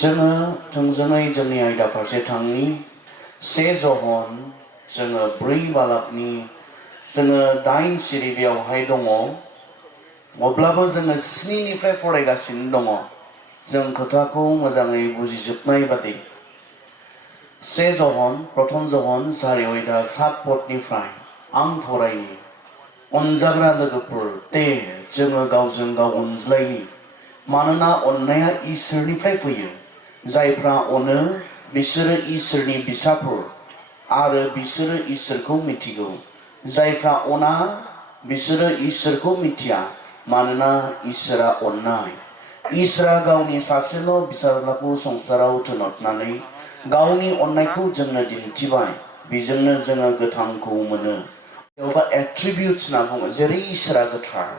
जोङो थोंजोङै जोंनि आयदा फारसे थांनि से जहन जोङो 4 बालाबनि जोङो 8 सिरि बेयावहाय दङ अब्लाबो जोङो 7 निफ्राय फरायगासिनो दङ जों खोथाखौ मोजाङै बुजिजोबनाय बादि से जहन प्रथम जहन सारियदा 7 पदनिफ्राय आं फरायनि अनजाग्रा लोगोफोर दे जोङो गावजों गाव अनज्लायनि मानोना अननाया इसोरनिफ्राय फैयो जायफ्रा अनो बिसोरो इसोरनि बिसाफोर आरो बिसोरो इसोरखौ मिथिगौ जायफ्रा अना बिसोरो इसोरखौ मिथिया मानोना इसोरा अननाय इसोरा गावनि सासेल' बिसाज्लाखौ संसाराव थिनहरनानै गावनि अननायखौ जोंनो दिन्थिबाय बेजोंनो जोङो गोथांखौ मोनो बेयावबा एट्रिबिउट्स होनना बुङो जेरै इसोरा गोथार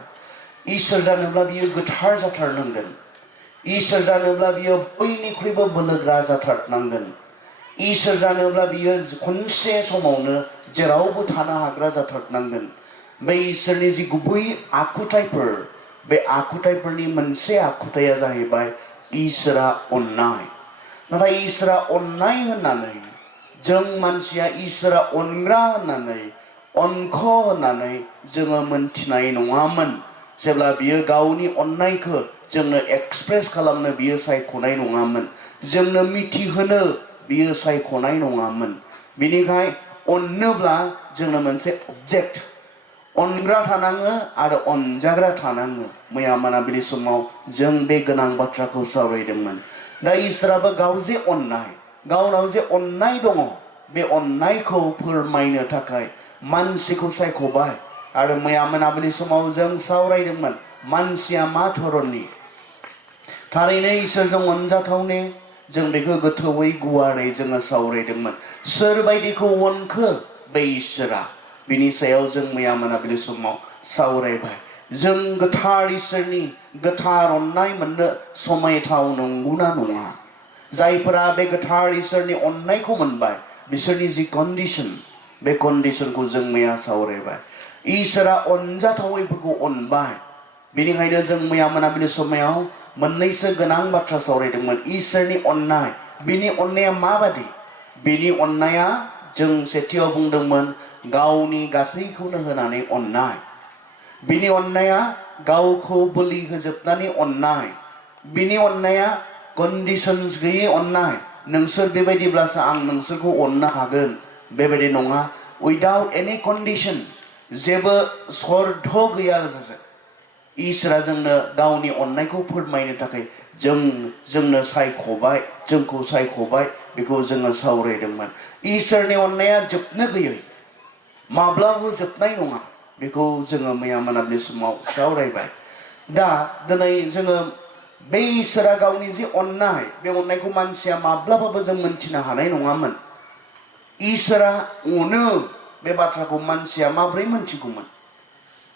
इसोर जानोब्ला बियो गोथार जाथारनांगोन इसोर जानोब्ला बियो बयनिख्रुइबो बोलोग्रा जाथारनांगोन इसोर जानोब्ला बियो खनसे समावनो जेरावबो थानो हाग्रा जाथारनांगोन बे इसोरनि जि गुबै आखुथायफोर बे आखुथायफोरनि मोनसे आखुथाया जाहैबाय इसोरा अननाय नाथाय इसोरा अननाय होननानै जों मानसिया इसोरा अनग्रा होननानै अनख होननानै जोङो मोनथिनाय नङामोन जेब्ला बियो गावनि अननायखौ जोंनो एक्सप्रेस खालामनो बियो सायख'नाय नङामोन जोंनो मिथिहोनो बियो सायख'नाय नङामोन बिनिखाय अननोब्ला जोंनो मोनसे अबजेक्ट अनग्रा थानाङो आरो अनजाग्रा थानाङो मैया मोनाबिलि समाव जों बे गोनां बाथ्राखौ सावरायदोंमोन दा इसोराबो गाव जे अननाय गावनाव जे अननाय दङ बे अननायखौ फोरमायनो थाखाय मानसिखौ सायख'बाय आरो मैया मोनाबिलि समाव जों सावरायदोंमोन मानसिया मा धरननि थारैनो इसोरजों अनजाथावने जों बेखौ गोथौयै गुवारै जोङो सावरायदोंमोन सोरबायदिखौ अनखो बे इसोरा बिनि सायाव जों मैया मोनाबिलि समाव सावरायबाय जों गोथार इसोरनि गोथार अननाय मोननो समायथाव नंगौना नङा जायफोरा बे गोथार इसोरनि अननायखौ मोनबाय बिसोरनि जि कन्डिशन बे कन्डिशनखौ जों मैया सावरायबाय इसोरा अनजाथावैफोरखौ अनबाय बेनिखायनो जों मैया मोनाबिलि समाव मोननैसो गोनां बाथ्रा सावरायदोंमोन इसोरनि अननाय बिनि अननाया माबादि बिनि अननाया जों सेथियाव बुंदोंमोन गावनि गासैखौनो होनानै अननाय बिनि अननाया गावखौ बोलि होजोबनानै अननाय बिनि अननाया कन्डिशन्स गैयै अननाय नोंसोर बेबायदिब्लासो आं नोंसोरखौ अननो हागोन बेबायदि नङा उइदाउट एनि कन्डिशन जेबो सर्त गैयाजासे इसोरा जोंनो गावनि अननायखौ फोरमायनो थाखाय जोंनो सायख'बाय जोंखौ सायख'बाय बेखौ जोङो सावरायदोंमोन इसोरनि अननाया जोबनो गैयै माब्लाबो जोबनाय नङा बेखौ जोङो मैया मोनाबिलि समाव सावरायबाय दा दिनै जोङो बे इसोरा गावनि जे अननाय बे अननायखौ मानसिया माब्लाबाबो जों मोनथिनो हानाय नङामोन इसोरा अनो बे बाथ्राखौ मानसिया माब्रै मोनथिगौमोन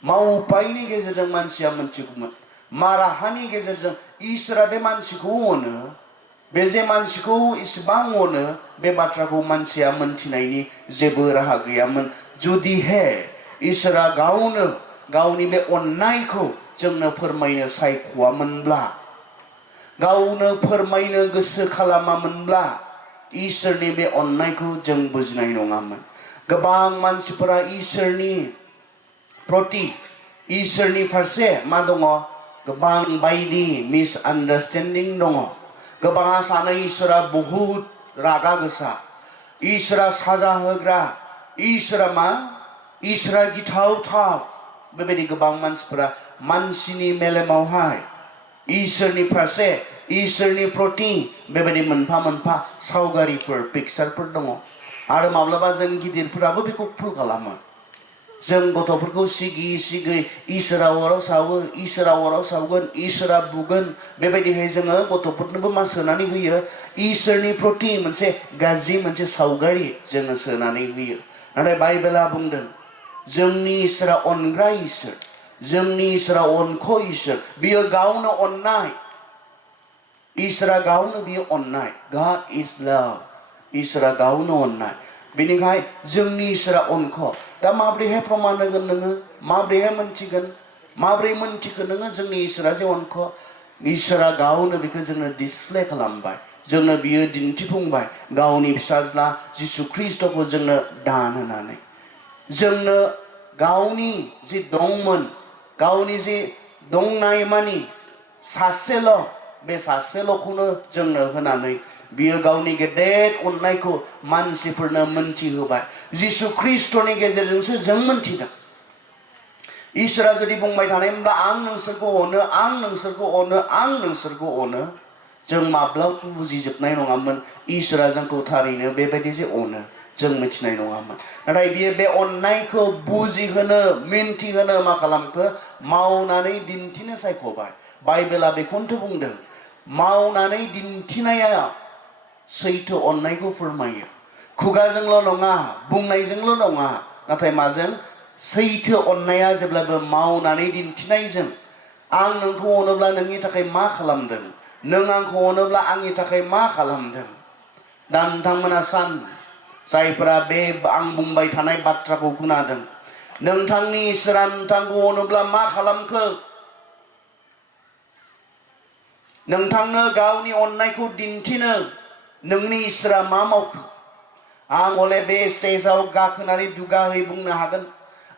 मा उपायनि गेजेरजों मानसिया मोनथिगौमोन मा राहानि गेजेरजों इसोरा बे मानसिखौ अनो बे जे मानसिखौ इसेबां अनो बे बाथ्राखौ मानसिया मोनथिनायनि जेबो राहा गैयामोन जुदिहे इसोरा गावनो गावनि बे अननायखौ जोंनो फोरमायनो सायख'वामोनब्ला गावनो फोरमायनो गोसो खालामामोनब्ला इसोरनि बे अननायखौ जों बुजिनाय नङामोन गोबां मानसिफोरा इसोरनि प्रति इसोरनि फारसे मा दङ गोबां बायदि मिसआन्डारस्टेन्डिं दङ गोबाङा सानो इसोरा बहुद रागा गोसा इसोरा साजा होग्रा इसोरा मा इसोरा गिथावथाव बेबायदि गोबां मानसिफोरा मानसिनि मेलेमावहाय इसोरनि फारसे इसोरनि प्रति बेबायदि मोनफा मोनफा सावगारिफोर पिक्चारफोर दङ आरो माब्लाबा जों गिदिरफोराबो बेखौ फुल खालामो जों गथ'फोरखौ सिगि इसोरा अराव सावो इसोरा अराव सावगोन इसोरा बुगोन बेबायदिहाय जोङो गथ'फोरनोबो मा सोनानै होयो इसोरनि प्रति मोनसे गाज्रि मोनसे सावगारि जोङो सोनानै होयो नाथाय बाइबेला बुंदों जोंनि इसोरा अनग्रा इसोर जोंनि इसोरा अनख' इसोर बियो गावनो अननाय इसोरा गावनो बियो अननाय गॉड इज लव इसोरा गावनो अननाय बेनिखाय जोंनि इसोरा अनख' दा माब्रैहाय प्रमान होगोन नोङो माब्रैहाय मोनथिगोन माब्रै मोनथिगोन नोङो जोंनि इसोरा जे अनख' इसोरा गावनो बेखौ जोंनो डिसप्ले खालामबाय जोंनो बियो दिन्थिफुंबाय गावनि फिसाज्ला जिसु ख्रीष्टखौ जोंनो दान होनानै जोंनो गावनि जि दंमोन गावनि जि दंनाय मानि सासेल बे सासेलखौनो जोंनो होनानै बियो गावनि गेदेर अननायखौ मानसिफोरनो मोनथिहोबाय जिसु ख्रीष्टनि गेजेरजोंसो जों मोनथिदों इसोरा जुदि बुंबाय थानायमोनब्ला आं नोंसोरखौ अनो आं नोंसोरखौ अनो आं नोंसोरखौ अनो जों माब्लाबा बुजिजोबनाय नङामोन इसोरा जोंखौ थारैनो बेबायदि जे अनो जों मिथिनाय नङामोन नाथाय बियो बे अननायखौ बुजिहोनो मिन्थिहोनो मा खालामखो मावनानै दिन्थिनो सायख'बाय बाइबेला बेखौनोथ' बुंदों मावनानै दिन्थिनाया सैथो अननायखौ फोरमायो खुगाजोंल' नङा बुंनायजोंल' नङा नाथाय माजों सैथो अननाया जेब्लाबो मावनानै दिन्थिनायजों आं नोंखौ अनोब्ला नोंनि थाखाय मा खालामदों नों आंखौ अनोब्ला आंनि थाखाय मा खालामदों दा नोंथांमोना सान जायफोरा बे आं बुंबाय थानाय बाथ्राखौ खोनादों नोंथांनि इसोरा नोंथांखौ अनोब्ला मा खालामखो नोंथांनो गावनि अननायखौ दिन्थिनो नोंनि इसोरा मा मावखो आं हले बे स्टेजाव गाखोनानै दुगाहै बुंनो हागोन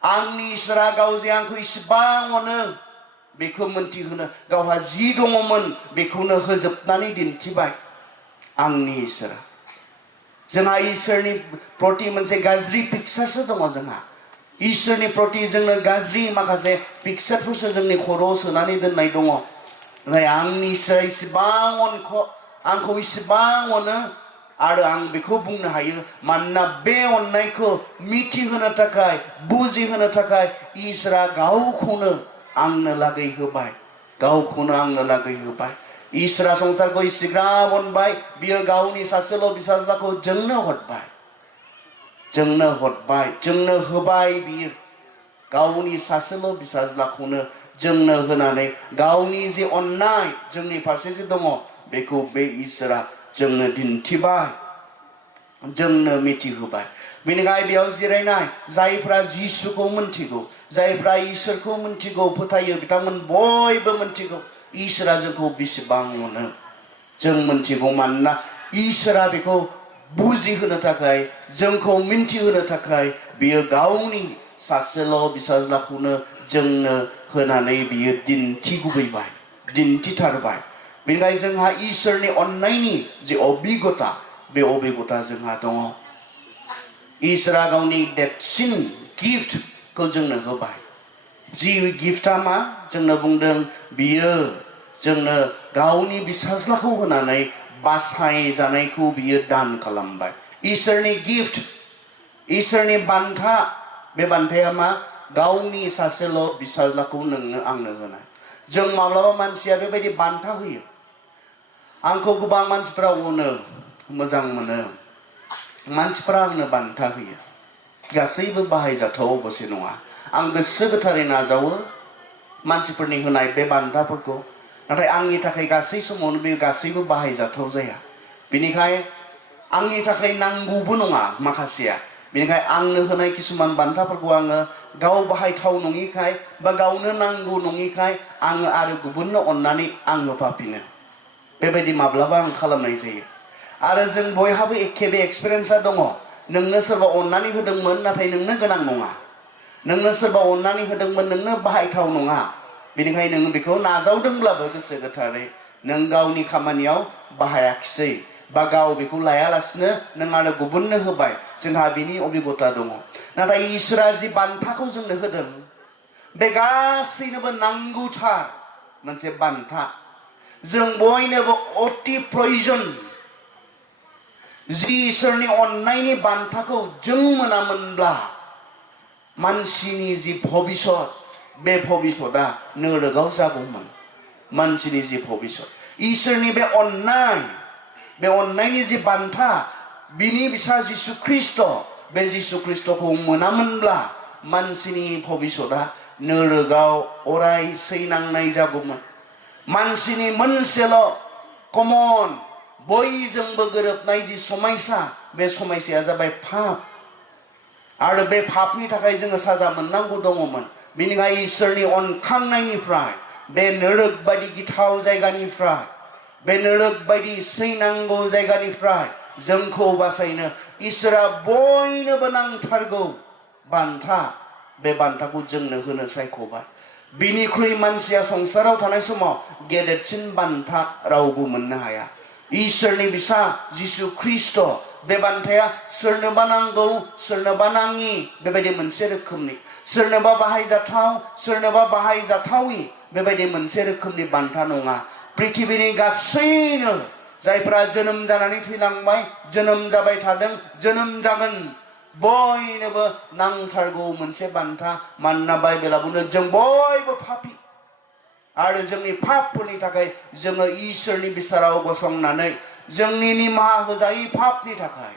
आंनि इसोरा गाव जे आंखौ इसिबां अनो बेखौ मोनथिहोनो गावहा जि दङमोन बेखौनो होजोबनानै दिन्थिबाय आंनि इसोरा जोंहा इसोरनि प्रति मोनसे गाज्रि पिक्चारसो दङ जोंहा इसोरनि प्रति जोंनो गाज्रि माखासे पिक्चारफोरसो जोंनि खर'आव सोनानै दोननाय दङ नाथाय आंनि इसोरा इसिबां आंखौ इसिबां अनो आरो आं बेखौ बुंनो हायो मानोना बे अननायखौ मिथिहोनो थाखाय बुजिहोनो थाखाय इसोरा गावखौनो आंनो लागै होबाय गावखौनो आंनो लागै होबाय इसोरा संसारखौ इसिग्राब अनबाय बियो गावनि सासेल' फिसाज्लाखौ जोंनो हरबाय जोंनो होबाय बियो गावनि सासेल' फिसाज्लाखौनो जोंनो होनानै गावनि जे अननाय जोंनि फारसे जे दङ बेखौ बे इसोरा जोंनो दिन्थिबाय जोंनो मिथिहोबाय बेनिखाय बेयाव जिरायनाय जायफ्रा जिसुखौ मोनथिगौ जायफ्रा इसोरखौ मोनथिगौ फोथायो बिथांमोन बयबो मोनथिगौ इसोरा जोंखौ बेसेबां अनो जों मोनथिगौ मानोना इसोरा बेखौ बुजिहोनो थाखाय जोंखौ मिन्थिहोनो थाखाय बियो गावनि सासेल' फिसाज्लाखौनो जोंनो होनानै बियो दिन्थिथारबाय बेनिखायनो जोंहा इसोरनि अननायनि जे अबिगता बे अबिगता जोंहा दङ इसोरा गावनि देरसिन गिफ्टखौ जोंनो होबाय जि गिफ्टआ मा जोंनो बुंदों बियो जोंनो गावनि फिसाज्लाखौ होनानै बासायजानायखौ बियो दान खालामबाय इसोरनि गिफ्ट इसोरनि बान्था बे बान्थाया मा गावनि सासेल' फिसाज्लाखौ नोंनो आंनो होनाय जों माब्लाबा मानसिया बेबायदि बान्था होयो आंखौ गोबां मानसिफोरा अनो मोजां मोनो मानसिफोरा आंनो बान्था होयो गासैबो बाहायजाथाव अबसे नङा आं गोसो गोथारै नाजावो मानसिफोरनि होनाय बे बान्थाफोरखौ नाथाय आंनि थाखाय गासै समावनो बे गासैबो बाहायजाथाव जाया बेनिखाय आंनि थाखाय नांगौबो नङा माखासेया बेनिखाय आंनो होनाय किसुमान बान्थाफोरखौ आङो गाव बाहायथाव नङिखाय बा गावनो नांगौ नङिखाय आङो आरो गुबुननो अननानै आं होफाफिनो बेबायदि माब्लाबा आं खालामनाय जायो आरो जों बयहाबो एखे बे एक्सपिरियेन्सआ दङ नोंनो सोरबा अननानै होदोंमोन नाथाय नोंनो गोनां नङा नोंनो सोरबा अननानै होदोंमोन नोंनो बाहायथाव नङा बेनिखायनो नोङो बेखौ नाजावदोंब्लाबो गोसो गोथारै नों गावनि खामानियाव बाहायाखिसै बा गाव बेखौ लायालासिनो नों आरो गुबुननो होबाय जोंहा बिनि अबिगता दङ नाथाय इसोरा जि बान्थाखौ जोंनो होदों बे गासैनोबो नांगौथार मोनसे बान्था जों बयनोबो अति प्रयोजन जि इसोरनि अननायनि बान्थाखौ जों मोनामोनब्ला मानसिनि जि भबिष्यत बे भबिष्यतआ नोरोगाव जागौमोन मानसिनि जि भबिष्यत इसोरनि बे अननायनि जि बान्था बिनि फिसा जिसु ख्रीष्ट बे जिसु ख्रीष्टखौ मोनामोनब्ला मानसिनि भबिष्यतआ नोरोगाव अराय सैनांनाय जागौमोन मानसिनि मोनसेल' कमन बयजोंबो गोरोबनाय जि समायसा बे समायसाया जाबाय पाप आरो बे पापनि थाखाय जोङो साजा मोननांगौ दङमोन बेनिखायनो इसोरनि अनखांनायनिफ्राय बे नोरोग बायदि गिथाव जायगानिफ्राय बे नरक बायदि सैनांगौ जायगानिफ्राय जोंखौ बासायनो इसोरा बयनोबो नांथारगौ बान्था बे बान्थाखौ जोंनो होनो सायख'बाय बिनिख्रुइ मानसिया संसाराव थानाय समाव गेदेरसिन बान्था रावबो मोननो हाया इसोरनि बिसा जिसु ख्रीष्ट बे बान्थाया सोरनोबा नांगौ सोरनोबा नाङि बेबायदि मोनसे रोखोमनि सोरनोबा बाहायजाथाव सोरनोबा बाहायजाथावि बेबायदि मोनसे रोखोमनि बान्था नङा पृथिबीनि गासैनो जायफ्रा जोनोम जानानै थैलांबाय जोनोम जाबाय थादों जोनोम जागोन बयनोबो नांथारगौ मोनसे बान्था मानोना बाइबेला बुङो जों बयबो पापी आरो जोंनि पापफोरनि थाखाय जोङो इसोरनि बिसाराव गसंनानै जोंनि निमाहा होजायै पापनि थाखाय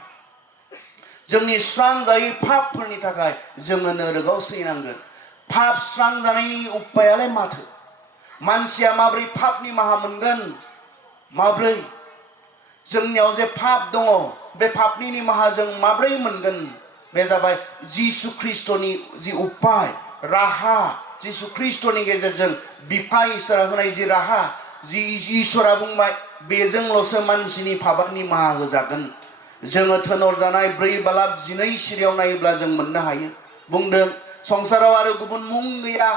जोंनि स्रांजायै पापफोरनि थाखाय जोङो नरकाव सैनांगोन पाप स्रां जानायनि उपायालाय माथो मानसिया माब्रै पाप निमाहा मोनगोन माब्रै जोंनियाव जे पाप दङ बे पापनि निमाहा जों माब्रै मोनगोन बे जाबाय जिसु ख्रीष्टनि जि उपाय राहा जिसु ख्रीष्टनि गेजेरजों बिफा इसोरा होनाय जि राहा जि इसोरा बुंबाय बेजोंल'सो मानसिनि पापा निमाहा होजागोन जोङो थोनर जानाय 4 बालाब 12 सिरियाव नायोब्ला जों मोननो हायो बुंदों संसाराव आरो गुबुन मुं गैया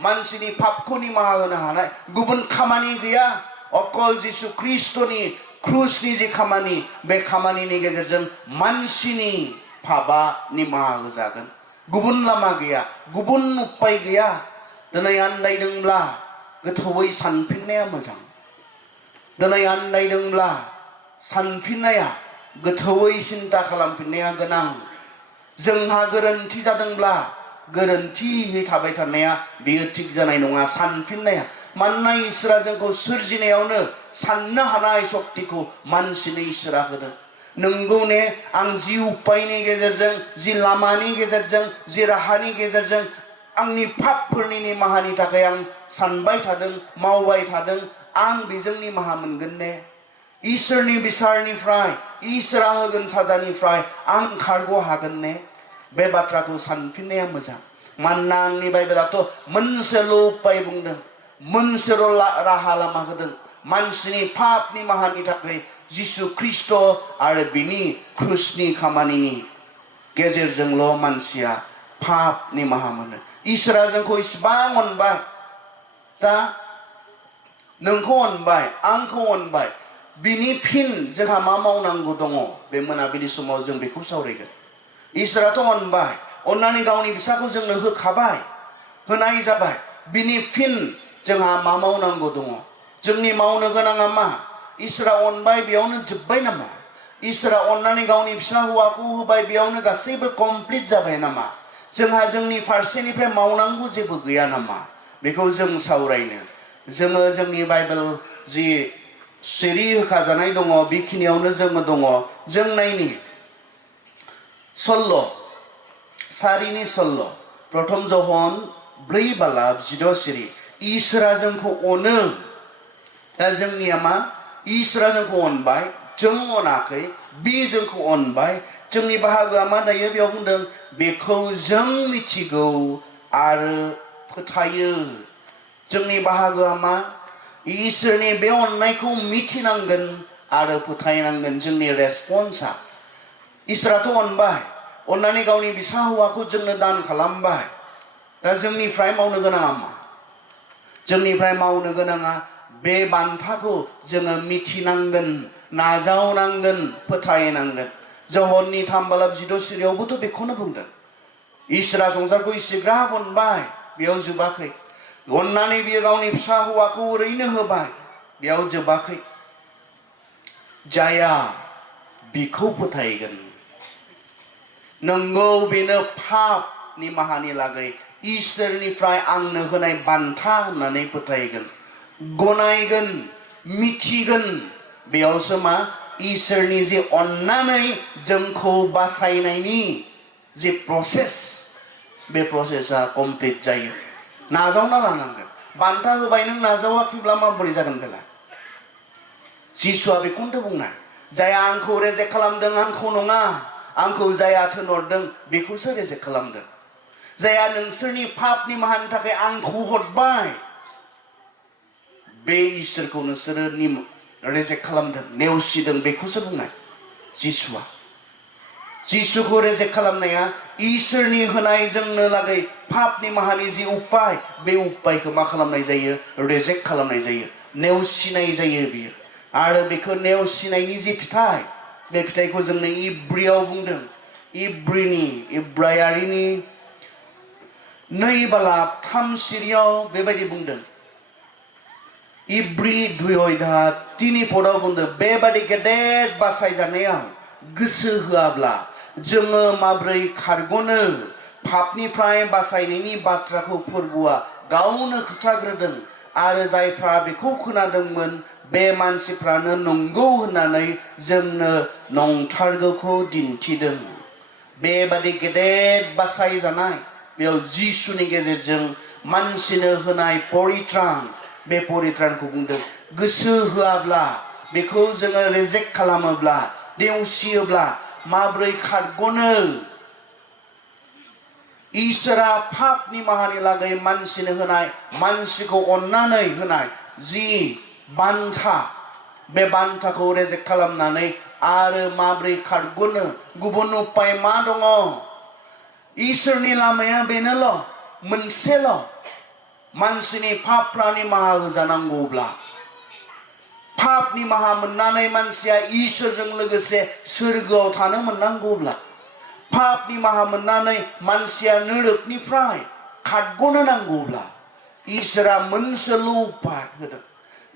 मानसिनि पापखौ निमाहा होनो हानाय गुबुन खामानि गैया अकल जिसु ख्रीष्टनि क्रुसनि जि खामानि बे खामानिनि गेजेरजों मानसिनि पापा निमाहा होजागोन गुबुन लामा गैया गुबुन उपाय गैया दिनै आन्दायदोंब्ला गोथौयै सानफिननाया मोजां दिनै आन्दायदोंब्ला सानफिननाया गोथौयै सिन्ता खालामफिननाया गोनां जोंहा गोरोन्थि जादोंब्ला गोरोन्थियै थाबाय थानाया बेयो थिग जानाय नङा सानफिननाया मानोना इसोरा जोंखौ सोरजिनायावनो साननो हानाय शक्तिखौ मानसिनो इसोरा होदों नंगौ ने आं जि उपायनि गेजेरजों जि लामानि गेजेरजों जि राहानि गेजेरजों आंनि पापफोरनि निमाहानि थाखाय आं सानबाय थादों मावबाय थादों आं बेजों निमाहा मोनगोन ने इसोरनि बिसारनिफ्राय इसोरा होगोन साजानिफ्राय आं खारग' हागोन ने बे बाथ्राखौ सानफिननाया मोजां मानोना आंनि बाइबेलाथ' मोनसेल' उपाय बुंदों मोनसेल' राहा लामा होदों मानसिनि पाप निमाहानि थाखाय जिसु ख्रीष्ट आरो बिनि क्रुसनि खामानिनि गेजेरजोंल' मानसिया पाप निमाहा मोनो इसोरा जोंखौ इसिबां अनबाय दा नोंखौ अनबाय आंखौ अनबाय बिनि फिन जोंहा मा मावनांगौ दङ बे मोनाबिलि समाव जों बेखौ सावरायगोन इसोराथ' अनबाय अननानै गावनि फिसाखौ जोंनो होखाबाय होनाय जाबाय बिनि फिन जोंहा मा मावनांगौ दङ जोंनि मावनो गोनाङा मा इसोरा अनबाय बेयावनो जोब्बाय नामा इसोरा अननानै गावनि फिसा हौवाखौ होबाय बेयावनो गासैबो कमप्लिट जाबाय नामा जोंहा जोंनि फारसेनिफ्राय मावनांगौ जेबो गैया नामा बेखौ जों सावरायनो जोङो जोंनि बाइबेल जि सिरि होखाजानाय दङ बेखिनियावनो जोङो दङ जों नायनि सल्ल' सारिनि सल्ल' प्रथम जहन 4 बालाब 16 सिरि इसोरा जोंखौ अनो दा जोंनिया मा इसोरा जोंखौ अनबाय जों अनाखै बे जोंखौ अनबाय जोंनि बाहागोआ मा दायो बेयाव बुंदों बेखौ जों मिथिगौ आरो फोथायो जोंनि बाहागोआ मा इसोरनि बे अननायखौ मिथिनांगोन आरो फोथायनांगोन जोंनि रेसपन्सआ इसोराथ' अनबाय अननानै गावनि बिसा हौवाखौ जोंनो दान खालामबाय दा जोंनिफ्राय मावनो गोनाङा मा जोंनिफ्राय मावनो गोनाङा बे बान्थाखौ जोङो मिथिनांगोन नाजावनांगोन फोथायनांगोन जहननि 3 बालाब 16 सिरियावबोथ' बेखौनो बुंदों इसोरा संसारखौ इसिग्राब अनबाय बेयाव जोबाखै अननानै बियो गावनि फिसा हौवाखौ ओरैनो होबाय बेयाव जोबाखै जाया बिखौ फोथायगोन नंगौ बेनो पाप निमाहानि लागै इसोरनिफ्राय आंनो होनाय बान्था होननानै फोथायगोन गनायगोन मिथिगोन बेयावसो मा इसोरनि जे अननानै जोंखौ बासायनायनि जे प्रसेस बे प्रसेसा कमप्लिट जायो नाजावना लानांगोन बान्था होबाय नों नाजावाखैब्ला माबोरै जागोन बेलाय जिसुआ बेखौनो बुंनाय जाया आंखौ रेजेक्ट खालामदों आंखौ नङा आंखौ जाया थिनहरदों बेखौसो रेजेक्ट खालामदों जाया नोंसोरनि पाप निमाहानि थाखाय आंखौ हरबाय बे इसोरखौ नोंसोरो रेजेक्ट खालामदों नेवसिदों बेखौसो बुंनाय जिसुआ जिसुखौ रेजेक्ट खालामनाया इसोरनि होनाय जोंनो लागै पापनि माहानि जि उपाय बे उपायखौ मा खालामनाय जायो रेजेक्ट खालामनाय जायो नेवसिनाय जायो बियो आरो बेखौ नेवसिनायनि जि फिथाइ बे फिथाइखौ जोंनो इब्रियाव बुंदों इब्रायारिनि 2 बालाब 3 सिरियाव बेबायदि बुंदों इब्रि 2 अध्याय 3 पदाव बुंदों बेबादि गेदेर बासायजानायाव गोसो होआब्ला जोङो माब्रै खारग'नो पापनिफ्राय बासायनायनि बाथ्राखौ फोरबुआ गावनो खोथाग्रोदों आरो जायफ्रा बेखौ खोनादोंमोन बे मानसिफ्रानो नंगौ होननानै जोंनो नंथारगौखौ दिन्थिदों बेबादि गेदेर बासायजानाय बेयाव जिसुनि गेजेरजों मानसिनो होनाय परित्रान बे परित्रानखौ बुंदों गोसो होआब्ला बेखौ जोङो रिजेक्ट खालामोब्ला नेवसियोब्ला माब्रै खारग'नो इसोरा पापनि माहानि लागै मानसिनो होनाय मानसिखौ अननानै होनाय जि बान्था बे बान्थाखौ रिजेक्ट खालामनानै आरो माब्रै खारग'नो गुबुन उपाय मा दङ इसोरनि लामाया बेनोल' मोनसेल' मानसिनि पापफ्रा निमाहा होजानांगौब्ला पापनि माहा मोननानै मानसिया इसोरजों लोगोसे सोरगोआव थानो मोननांगौब्ला पापनि माहा मोननानै मानसिया नरकनिफ्राय खारग'नो नांगौब्ला इसोरा मोनसेल' उपाय होदों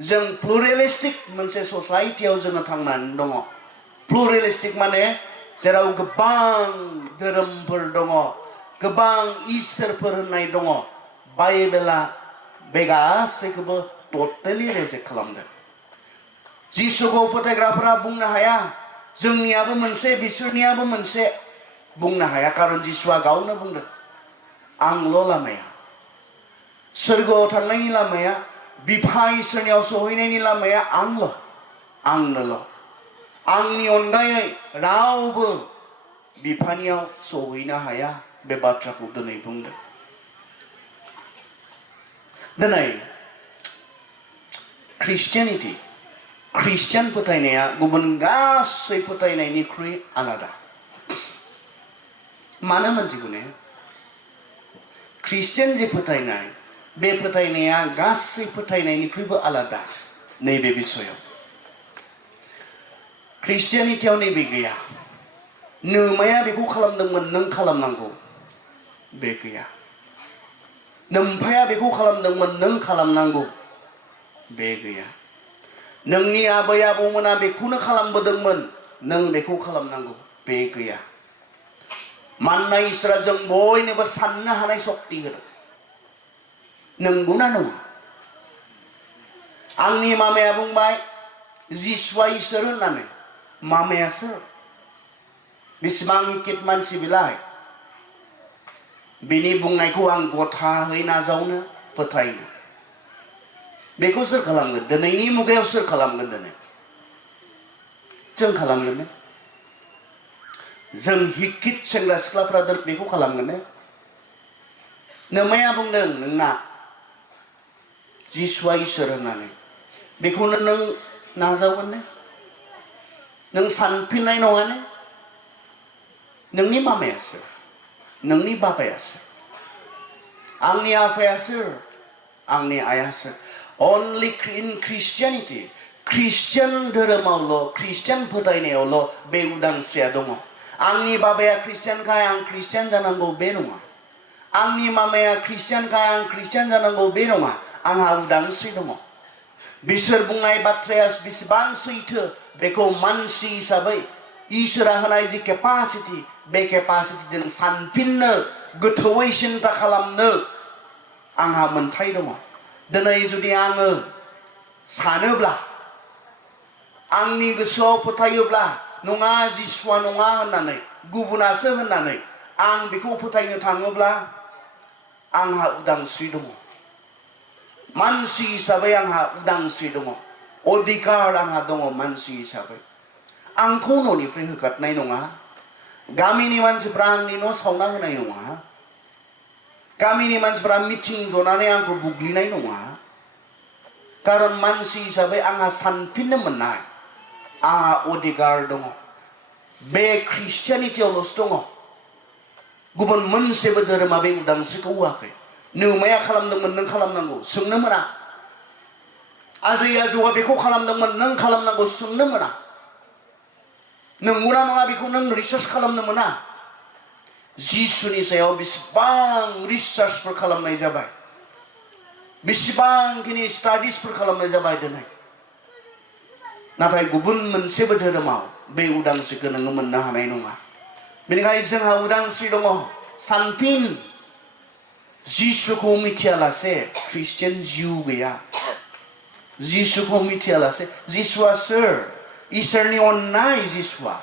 जों प्लुरेलिस्टिक मोनसे ससाइटियाव जोङो थांनानै दङ प्लुरेलिस्टिक माने जेराव गोबां धोरोमफोर दङ गोबां इसोरफोर होननाय दङ बाइबेला बे गासैखौबो टटेलि रिजेक्ट खालामदों जिसुखौ फोथायग्राफोरा बुंनो हाया जोंनियाबो मोनसे बिसोरनियाबो मोनसे बुंनो हाया खारन जिसुआ गावनो बुंदों आंल' लामाया सोरगोआव थांनायनि लामाया बिफा इसोरनियाव सहैनायनि लामाया आंनोल' आंनि अनगायै रावबो बिफानियाव सहैनो हाया बे बाथ्राखौ दिनै बुंदों दिनै ख्रिस्टियानिटि ख्रिस्टियान फोथायनाया गुबुन गासै फोथायनायनिख्रुइ आलादा मानो मोनथिगौ ने ख्रिस्टियान जे फोथायनाय बे फोथायनाया गासै फोथायनायनिख्रुइबो आलादा नैबे बिसयाव ख्रिस्टियानिटियाव नैबे गैया नोमाया बेखौ खालामदोंमोन नों खालामनांगौ बे गैया नोम्फाया बेखौ खालामदोंमोन नों खालामनांगौ बे गैया नोंनि आबै आबौमोना बेखौनो खालामबोदोंमोन नों बेखौ खालामनांगौ बे गैया मानोना इसोरा जों बयनोबो साननो हानाय सक्ति होदों नंगौना नङा आंनि मामाया बुंबाय जिसुआ इसोर होननानै मामाया सोर बेसेबां हिकित मानसि बिलाय बिनि बुंनायखौ आं गथायै नाजावनो फोथायनो बेखौ सोर खालामगोन दिनैनि मुगायाव सोर खालामगोन दिनै जों खालामगोन जों हिकित सेंग्रा सिख्लाफ्रा बेखौ खालामगोन ने नोमाया बुंदों नोंना जिसुआ इसोर होननानै बेखौनो नों नाजावगोन ने नों सानफिननाय नङा ने नोंनि मामाया सोर नोंनि बाबाया सोर आंनि आफाया सोर आंनि आइया सोर only in Christianity ख्रिस्टियान धोरोमावल' ख्रिस्टियान फोथायनायावल' बे उदांस्रिया दङ आंनि बाबाया ख्रिस्टियानखाय आं ख्रिस्टियान जानांगौ बे नङा आंनि मामाया ख्रिस्टियानखाय आं ख्रिस्टियान जानांगौ बे नङा आंहा उदांस्रि दङ बिसोर बुंनाय बाथ्राया बेसेबां सैथो बेखौ मानसि हिसाबै इसोरा होनाय जि केपासिटि बे केपासिटिजों सानफिननो गोथौयै सिन्ता खालामनो आंहा मोन्थाय दङ दिनै जुदि आङो सानोब्ला आंनि गोसोआव फोथायोब्ला नङा जिसुआ नङा होननानै गुबुनासो होननानै आं बेखौ फोथायनो थाङोब्ला आंहा उदांस्रि दङ मानसि हिसाबै आंहा उदांस्रि दङ अधिकार आंहा दङ मानसि हिसाबै आंखौ न'निफ्राय होखारनाय नङा गामिनि मानसिफ्रा आंनि न' सावना होनाय नङा गामिनि मानसिफ्रा मिथिं जनानै आंखौ बुग्लिनाय नङा कारन मानसि हिसाबै आंहा सानफिननो मोननाय आंहा अधिकार दङ बे ख्रिस्टियानिटियावल'सो दङ गुबुन मोनसेबो धोरोमा बे उदांस्रिखौ होआखै नोमाया खालामदोंमोन नों खालामनांगौ सोंनो मोना आजै आजौआ बेखौ खालामदोंमोन नों खालामनांगौ सोंनो मोना नंगौना नङा बेखौ नों रिसार्च खालामनो मोना जिसुनि सायाव बेसेबां रिसार्चफोर खालामनाय जाबाय बेसेबांखिनि स्टाडिसफोर खालामनाय जाबाय दिनै नाथाय गुबुन मोनसेबो धोरोमाव बे उदांस्रिखौ नोङो मोननो हानाय नङा बेनिखायनो जोंहा उदांस्रि दङ सानफिन जिसुखौ मिथियालासे ख्रिस्टियान जिउ गैया जिसुखौ मिथियालासे जिसुआ सोर इसोरनि अननाय जिसुआ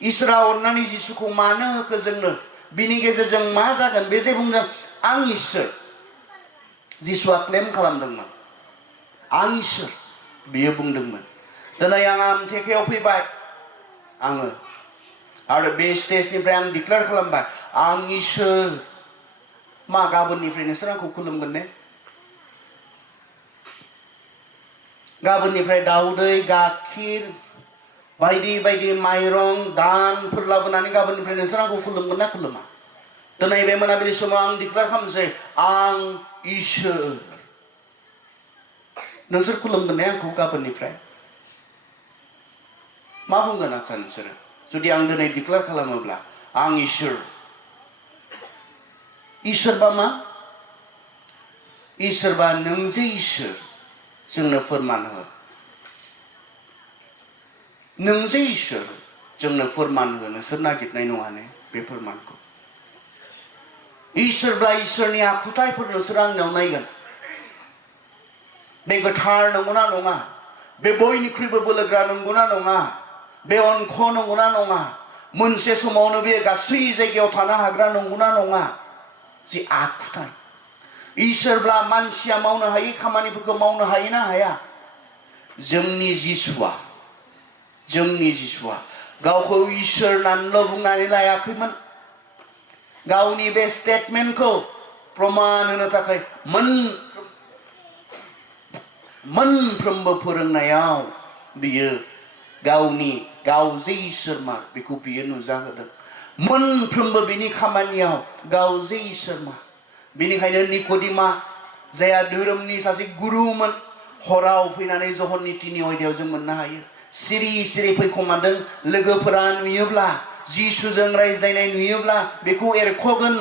इसोरा अननानै जिसुखौ मानो होखो जोंनो बिनि गेजेरजों मा जागोन बे जे बुंदों आं इसोर जिसुआ क्लेम खालामदोंमोन आं इसोर बियो बुंदोंमोन दिनै आं आमथेखायाव फैबाय आङो आरो बे स्टेजनिफ्राय आं डिक्लेयार खालामबाय आं इसोर मा गाबोननिफ्राय नोंसोर आंखौ खुलुमगोन ने गाबोननिफ्राय दाउदै गाखिर बायदि बायदि माइरं दानफोर लाबोनानै गाबोननिफ्राय नोंसोर आंखौ खुलुमगोन ना खुलुमा दिनै बे मोनाबिलि समाव आं डिक्लेयार खालामनोसै आं इसोर नोंसोर खुलुमगोन ने आंखौ गाबोननिफ्राय मा बुंगोन आच्छा नोंसोरो जुदि आं दिनै डिक्लेयार खालामोब्ला आं इसोर इसोरबा मा इसोरबा नों जे इसोर जोंनो फोरमान हो नों जे इसोर जोंनो फोरमान हो नोंसोर नागिरनाय नङा ने बे फोरमानखौ इसोरब्ला इसोरनि आखुथायफोर नोंसोर आंनियाव नायगोन बे गोथार नंगौना नङा बे बयनिख्रुइबो बोलोग्रा नंगौना नङा बे अनख नंगौना नङा मोनसे समावनो बे गासै जायगायाव थानो हाग्रा नंगौना नङा जि आखुथाय इसोरब्ला मानसिया मावनो हायै खामानिफोरखौ मावनो हायो ना हाया जोंनि जिसुआ गावखौ इसोर होननानैल' बुंनानै लायाखैमोन गावनि बे स्टेटमेन्टखौ प्रमान होनो थाखाय मोनफ्रोमबो फोरोंनायाव बियो गाव जे इसोरमा बेखौ बियो नुजाहोदों मोनफ्रोमबो बिनि खामानियाव गाव जे इसोरमा बेनिखायनो निक'दिमा जाया धोरोमनि सासे गुरुमोन हराव फैनानै जहननि 3 अध्यायाव जों मोननो हायो सिरि सिरि फैखोमादों लोगोफोरा नुयोब्ला जिसुजों रायज्लायनाय नुयोब्ला बेखौ एरख'गोन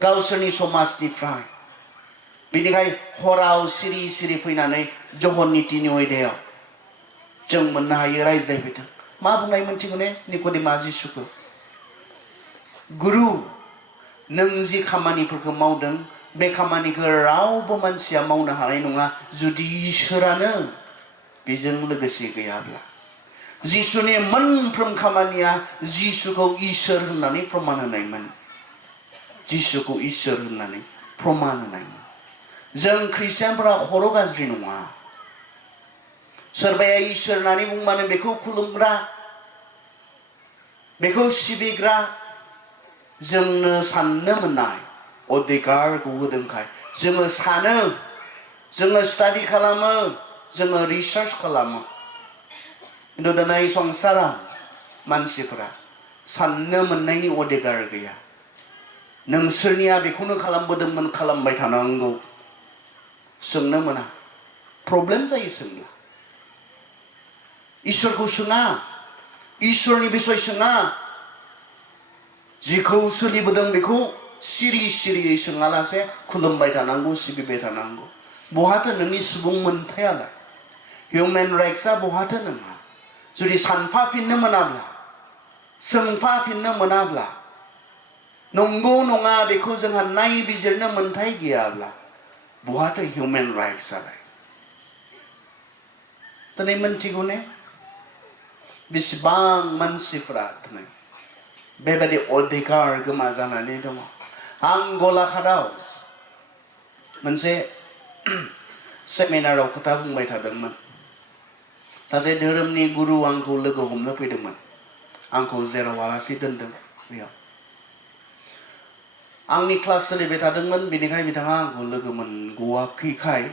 गावसोरनि समाजनिफ्राय बेनिखायनो हराव सिरि सिरि फैनानै जहननि 3 अध्यायाव जों मोननो हायो रायज्लायफैदों मा बुंनाय मोनथिगौ ने निक'दिमा जिसुखौ गुरु नों जि खामानिफोरखौ मावदों बे खामानिखौ रावबो मानसिया मावनो हानाय नङा जुदि इसोरानो बेजों लोगोसे गैयाब्ला जिसुनि मोनफ्रोम खामानिया जिसुखौ इसोर होननानै प्रमान होनायमोन जिसुखौ इसोर होननानै प्रमान होनायमोन जों ख्रिस्टियानफोरा खर' गाज्रि नङा सोरबाया इसोर होननानै बुंबानो बेखौ खुलुमग्रा बेखौ सिबिग्रा जोंनो साननो मोननाय अधिकारखौ होदोंखाय जोङो सानो जोङो स्टाडि खालामो जोङो रिसार्च खालामो खिन्थु दिनै संसाराव मानसिफोरा साननो मोननायनि अधिकार गैया नोंसोरनिया बेखौनो खालामबोदोंमोन खालामबाय थानांगौ सोंनो मोना प्रब्लेम जायो सोंब्ला इसोरखौ सोङा इसोरनि बिसय सोङा जिखौ सोलिबोदों बेखौ सिरि सिरियै सोङालासे खुलुमबाय थानांगौ सिबिबाय थानांगौ बहाथो नोंनि सुबुं मोनथायालाय हिउमेन राइट्सआ बहाथो नोंहा जुदि सानफाफिननो मोनाब्ला सोंफाफिननो मोनाब्ला नंगौ नङा बेखौ जोंहा नायबिजिरनो मोनथाय गैयाब्ला बहाथो हिउमेन राइट्सआलाय दिनै मोनथिगौ ने बेसेबां मानसिफोरा दिनै बेबायदि अधिकार गोमा जानानै दङ आं गलाघाटआव मोनसे सेमिनाराव खोथा बुंबाय थादोंमोन सासे धोरोमनि गुरु आंखौ लोगो हमनो फैदोंमोन आंखौ जेराव आलासि दोनदों बेयाव आंनि क्लास सोलिबाय थादोंमोन बेनिखायनो बिथाङा आंखौ लोगो मोनगवाखैखाय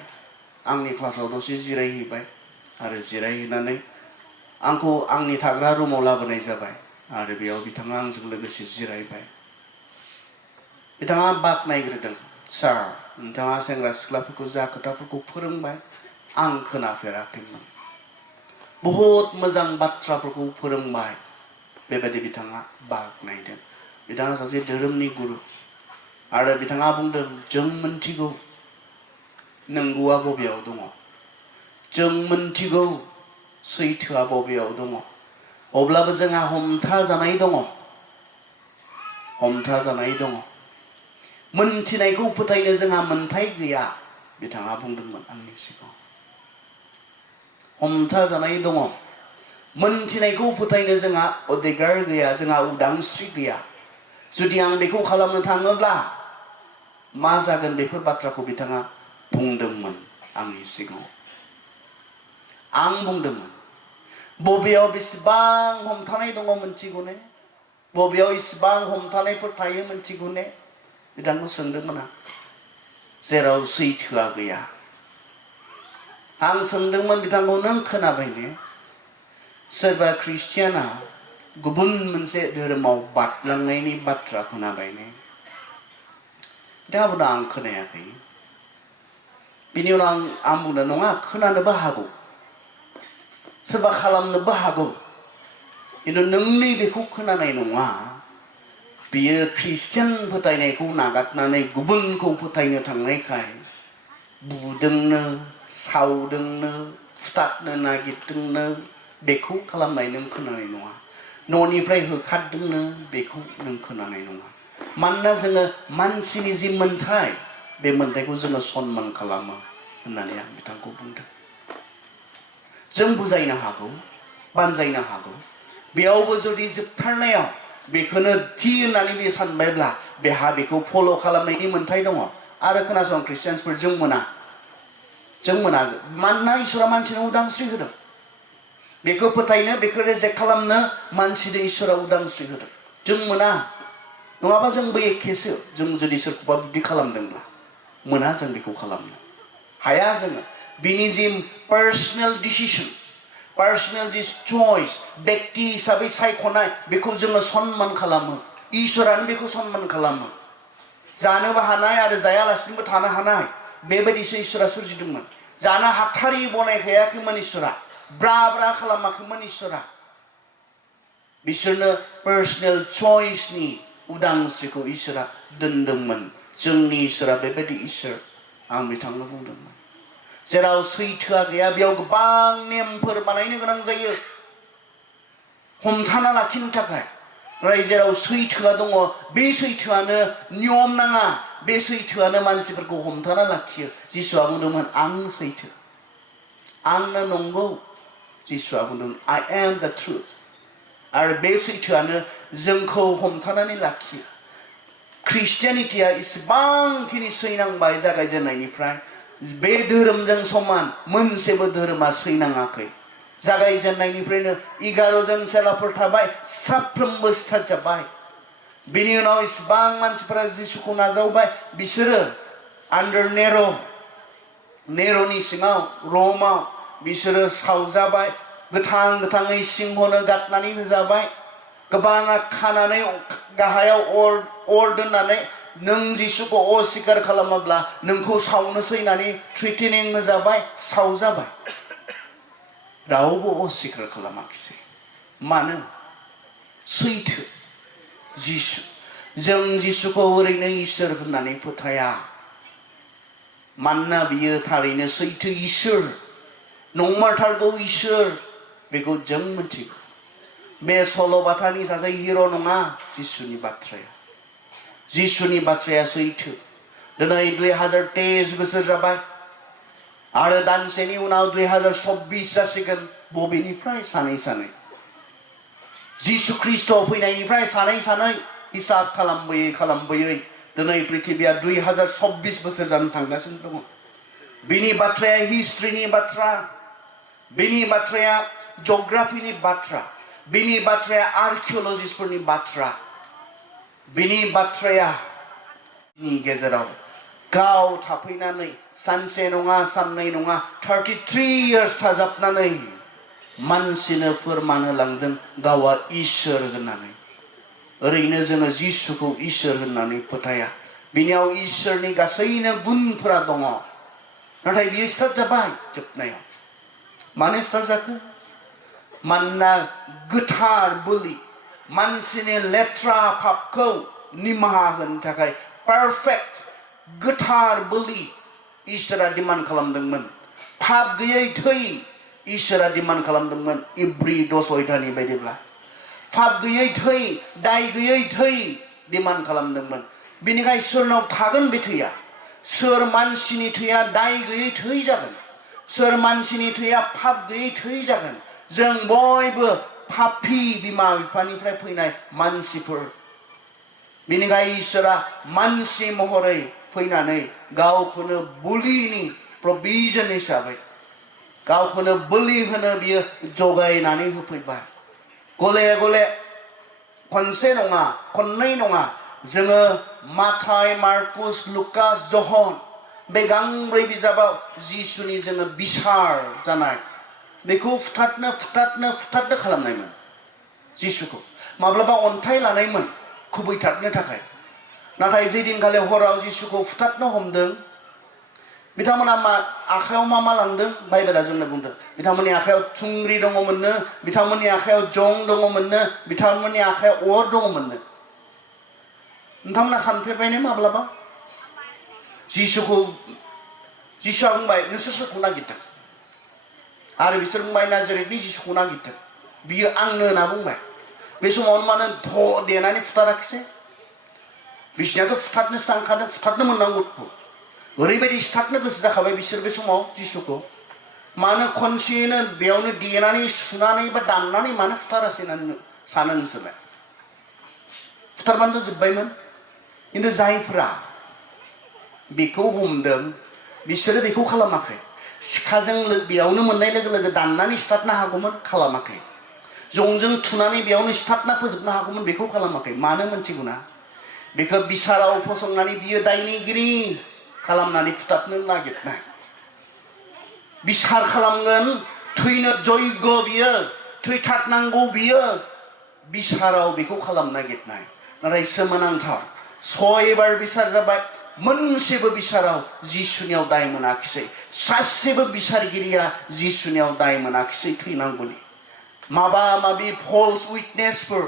आंनि क्लासाव दसे जिरायहैबाय आरो जिरायहैनानै आंखौ आंनि थाग्रा रुमाव लाबोनाय जाबाय आरो बेयाव बिथाङा आंजों लोगोसे जिरायबाय बिथाङा बाख्नायग्रोदों सार नोंथाङा सेंग्रा सिख्लाफोरखौ जा खोथाफोरखौ फोरोंबाय आं खोनाफेराखैमोन बहुत मोजां बाथ्राफोरखौ फोरोंबाय बेबायदि बिथाङा बाख्नायदों बिथाङा सासे धोरोमनि गुरु आरो बिथाङा बुंदों जों मोनथिगौ नंगौआ बबेयाव दङ जों मोनथिगौ सैथोआ बबेयाव दङ अब्लाबो जोंहा हमथाजानाय दङ मोनथिनायखौ फोथायनो जोंहा मोन्थाय गैया बिथाङा बुंदोंमोन आंनि सिगाङाव हमथाजानाय दङ मोनथिनायखौ फोथायनो जोंहा अधिकार गैया जोंहा उदांस्रि गैया जुदि आं बेखौ खालामनो थाङोब्ला मा जागोन बेफोर बाथ्राखौ बिथाङा बुंदोंमोन आंनि सिगाङाव आं बुंदोंमोन बबेयाव बेसेबां हमथानाय दङ मोनथिगौ ने बबेयाव इसेबां हमथानायफोर थायो मोनथिगौ ने बिथांखौ सोंदोंमोन आं जेराव सैथोआ गैया आं सोंदोंमोन बिथांखौ नों खोनाबाय ने सोरबा ख्रिस्टियाना गुबुन मोनसे धोरोमाव बारलांनायनि बाथ्रा खोनाबाय ने बिथाङा बुंदों आं खोनायाखै बिनि उनाव आं बुंदों नङा खोनानोबो हागौ सोरबा खालामनोबो हागौ खिन्थु नोंनि बेखौ खोनानाय नङा बियो ख्रिस्टियान फोथायनायखौ नागारनानै गुबुनखौ फोथायनो थांनायखाय बुदोंनो सावदोंनो फुथारनो नागिरदोंनो बेखौ खालामनाय नों खोनानाय नङा न'निफ्राय होखारदोंनो बेखौ नों खोनानाय नङा मानोना जोङो मानसिनि जि मोन्थाय बे मोन्थायखौ जोङो सनमान खालामो होननानै आं बिथांखौ बुंदों जों बुजायनो हागौ बानजायनो हागौ बेयावबो जुदि जोबथारनायाव बेखौनो थि होननानै बे सानबायब्ला बेहा बेखौ फल' खालामनायनि मोन्थाय दङ आरो खोनासं ख्रिस्टियानसफोर जों मोना मानोना इसोरा मानसिनो उदांस्रि होदों बेखौ फोथायनो बेखौ रेजेक्ट खालामनो मानसिनो इसोरा उदांस्रि होदों जों मोना नङाबा जोंबो एखेसो जों जुदि सोरखौबा बिदि खालामदोंब्ला मोना जों बेखौ खालामनो हाया जोङो बिनि जि पार्सनेल डिसिसन पार्सनेल जि चइस व्यक्ति हिसाबै सायख'नाय बेखौ जोङो सनमान खालामो इसोरानो बेखौ सनमान खालामो जानोबो हानाय आरो जायालासिनोबो थानो हानाय बेबायदिसो इसोरा सोरजिदोंमोन जानो हाथारि बनायखायाखैमोन इसोरा ब्रा ब्रा खालामाखैमोन इसोरा बिसोरनो पार्सनेल चइसनि उदांस्रिखौ इसोरा दोनदोंमोन जोंनि इसोरा बेबायदि इसोर आं बिथांनो बुंदोंमोन जेराव सैथोआ गैया बेयाव गोबां नेमफोर बानायनो गोनां जायो हमथाना लाखिनो थाखाय जेराव सैथोआ दङ बे सैथोआनो नियम नाङा बे सैथोआनो मानसिफोरखौ हमथाना लाखियो जिसुआ बुंदोंमोन आं सैथो आंनो नंगौ जिसुआ बुंदोंमोन I am the truth आरो बे सैथोआनो जोंखौ हमथानानै लाखियो ख्रिस्टियानिटिया इसेबांखिनि सैनांबाय जागायजेननायनिफ्राय बे धोरोमजों समान मोनसेबो धोरोमा सैनाङाखै जागायजेननायनिफ्रायनो 11 जन सेलाफोर थाबाय साफ्रोमबो सिथारजाबाय बिनि उनाव इसेबां मानसिफोरा जिसुखौ नाजावबाय बिसोरो आन्डार नेर'नि सिङाव रमाव बिसोरो सावजाबाय गोथाङै सिंहनो गादनानै होजाबाय गोबाङा खानानै गाहायाव अर दोननानै नों जिसुखौ अस्वीकार खालामाब्ला नोंखौ सावनोसै होननानै थ्रेटेनिं होजाबाय सावजाबाय रावबो अस्वीकार खालामाखिसै मानो सैथो जिसु जों जिसुखौ ओरैनो इसोर होननानै फोथाया मानोना बियो थारैनो सैथो इसोर नंमारथारगौ इसोर बेखौ जों मिथिगौ बे सल'बाथानि सासे हिर' नङा जिसुनि बाथ्राया सैथो दिनै 2023 बोसोर जाबाय आरो दानसेनि उनाव 2024 जासिगोन बबेनिफ्राय सानै जिसु ख्रिस्ट'आव फैनायनिफ्राय सानै हिसाब खालामबोयै दिनै पृथिबिया 2024 बोसोर जानो थांगासिनो दङ बिनि बाथ्राया हिस्ट्रिनि बाथ्रा बिनि बाथ्राया जिअग्राफिनि बाथ्रा बिनि बाथ्राया आर्किअलजिस्टफोरनि बाथ्रा बिनि बाथ्राया गेजेराव गाव थाफैनानै सानसे नङा साननै नङा 33 years थाजाबनानै मानसिनो फोरमान होलांदों गावआ इसोर होननानै ओरैनो जोङो जिसुखौ इसोर होननानै फोथाया बिनियाव इसोरनि गासैनो गुनफोरा दङ नाथाय बियो स्टार्ट जाबाय जोबनायाव मानो स्टार्ट जाखो मानोना गोथार बोलि मानसिनि लेथ्रा पापखौ निमाहा होनो थाखाय पारफेक्ट गोथार बोलि इसोरा डिमान्ड खालामदोंमोन पाप गैयै थै इसोरा डिमान्ड खालामदोंमोन इब्रि 10:8 बायदिब्ला पाप गैयै थै दाय गैयै थै डिमान्ड खालामदोंमोन बेनिखाय सोरनाव थागोन बे थैया सोर मानसिनि थैया दाय गैयै थै जागोन सोर मानसिनि थैया पाप गैयै थै जागोन जों बयबो पापी बिमा बिफानिफ्राय फैनाय मानसिफोर बेनिखाय इसोरा मानसि महरै फैनानै गावखौनो बोलिनि प्रभिजन हिसाबै गावखौनो बोलि होनो बियो जगायनानै होफैबाय गले गले खनसे नङा खननै नङा जोङो माथाय मार्कुस लुकास जहन बे गांब्रै बिजाबाव जिसुनि जोङो बिसार जानाय बेखौ फुथारनो खालामनायमोन जिसुखौ माब्लाबा अन्थाइ लानायमोन खुबैथारनो थाखाय नाथाय जे दिनखालि हराव जिसुखौ फुथारनो हमदों बिथांमोना मा आखायाव मा लांदों बाइबेला जोंनो बुंदों बिथांमोननि आखायाव थुंग्रि दङमोननो बिथांमोननि आखायाव जं दङमोननो बिथांमोननि आखायाव अर दङमोननो नोंथांमोना सानफेरबायने माब्लाबा जिसुआ बुंबाय नोंसोर सोरखौ नागिरदों आरो बिसोर बुंबाय नाजारेथनि जिसुखौ नागिरदों बियो आंनो होनना बुंबाय बे समावनो मानो ध' देनानै फुथाराखिसै बिसोरनियाथ' फुथारनोसो थांखादों फुथारनो मोननांगौ ओरैबायदि सिथारनो गोसो जाखाबाय बिसोर बे समाव जिसुखौ मानो खनसेयैनो बेयावनो देनानै सुनानै बा दाननानै मानो फुथारासै होननानै सानो नोंसोरलाय फुथारबानोथ' जोब्बायमोन खिन्थु जायफ्रा बेखौ हमदों बिसोरो बेखौ खालामाखै सिखाजों बेयावनो मोननाय लोगो लोगो दाननानै सिथारनो हागौमोन खालामाखै जंजों थुनानै बेयावनो सिथारना फोजोबनो हागौमोन बेखौ खालामाखै मानो मोनथिगौना बेखौ बिसाराव फसंनानै बियो दायनिगिरि खालामनानै फुथारनो नागिरनाय बिसार खालामगोन थैनो जयग बियो थैथारनांगौ बियो बिसाराव बेखौ खालामनो नागिरनाय नाथाय सोमोनांथाव 6 बार बिसार जाबाय मोनसेबो बिसाराव जिसुनियाव दाय मोनाखिसै सासेबो बिसारगिरिया जिसुनियाव दाय मोनाखिसै थैनांगौनि माबा माबि फल्स उइटनेसफोर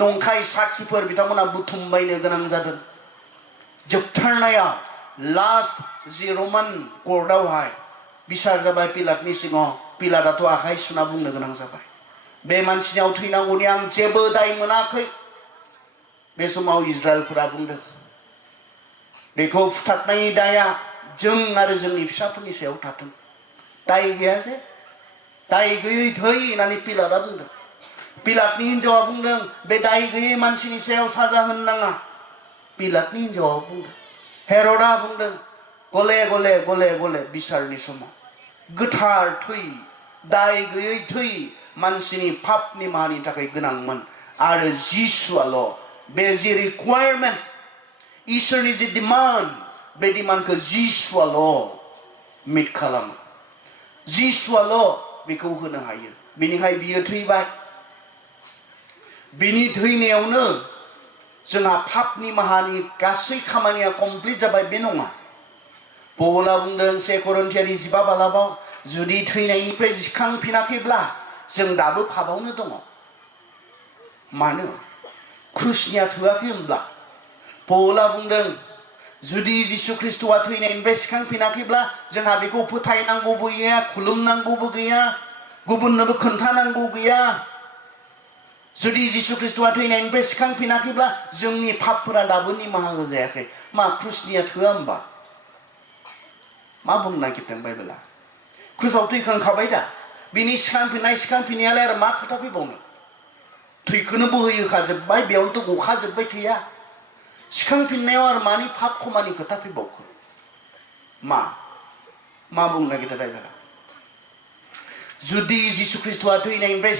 नंखाय साखिफोर बिथांमोना बुथुमबायनो गोनां जादों जोबथारनायाव लास्ट जि रमान कर्टआवहाय बिसार जाबाय पिलातनि सिगाङाव पिलातआथ' आखाइ सुना बुंनो गोनां जाबाय बे मानसिनियाव थैनांगौनि आं जेबो दाय मोनाखै बे समाव इजराइलफोरा बुंदों बेखौ फुथारनायनि दाया जों आरो जोंनि फिसाफोरनि सायाव थाथों दाय गैया जे दाय गैयै थै होननानै पिलातआ बुंदों पिलातनि हिनजावा बुंदों बे दाय गैयै मानसिनि सायाव साजा होनो नाङा पिलातनि हिनजावा बुंदों हेर'डा बुंदों गले गले गले गले बिसारनि समाव गोथार थै दाय गैयै थै मानसिनि पाप निमाहानि थाखाय गोनांमोन आरो जिसुआल' बे जि रिक्वायरमेन्ट इसोरनि जि डिमान्ड बे डिमान्डखौ जिसुआल' मिट खालामो जिसुआल' बेखौ होनो हायो बेनिखाय बियो थैबाय बिनि थैनायावनो जोंहा पाप निमाहानि गासै खामानिया कमप्लिट जाबाय बे नङा पौला बुंदों 2 करिन्थियानि 15 बालाबाव जुदि थैनायनिफ्राय सिखांफिनाखैब्ला जों दाबो पापावनो दङ मानो क्रुसनिया थोआखै होनब्ला पौला बुंदों जुदि जिसु ख्रिस्ट'आ थैनायनिफ्राय सिखांफिनाखैब्ला जोंहा बेखौ फोथायनांगौबो गैया खुलुमनांगौबो गैया गुबुननोबो खोन्थानांगौ गैया जुदि जिसु ख्रिस्ट'आ थैनायनिफ्राय सिखांफिनाखैब्ला जोंनि पापफोरा दाबो निमाहा होजायाखै मा क्रुसनिया थोआ होमबा मा बुंनो नागिरदों बाइबेला क्रुसाव थैखांखाबाय दा बिनि सिखांफिननायालाय आरो मा खोथा फैबावनो थैखौनो बोहैहोखाजोब्बाय बेयावनोथ' गखाजोब्बाय थैया सिखांफिननायाव आरो मानि पाप खमानि खोथा फैबावखो मा बुंनो नागिरदों बाइबेला जुदि जिसु ख्रिस्ट'आ थैनायनिफ्राय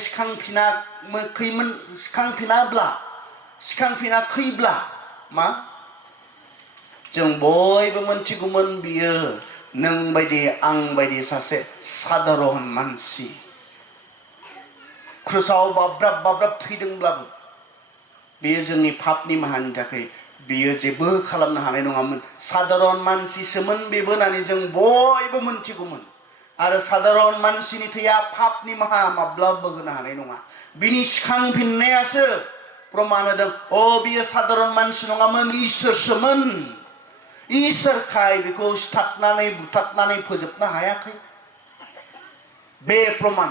सिखांफिनाखैब्ला मा जों बयबो मोनथिगौमोन बियो नों बायदि आं बायदि सासे साधारन मानसि क्रुसाव बाब्राब थैदोंब्लाबो बियो जोंनि पापनि माहानि थाखाय बियो जेबो खालामनो हानाय नङामोन साधारन मानसिसोमोन बेबो होननानै जों बयबो मोनथिगौमोन आरो साधारन मानसिनि थैया पापनि माहा माब्लाबो होनो हानाय नङा बिनि सिखांफिननायासो प्रमाण होदों बियो साधारन मानसि नङामोन इसोरसोमोन इसोरखाय बेखौ सिथाबनानै बुथारनानै फोजोबनो हायाखै बे प्रमाण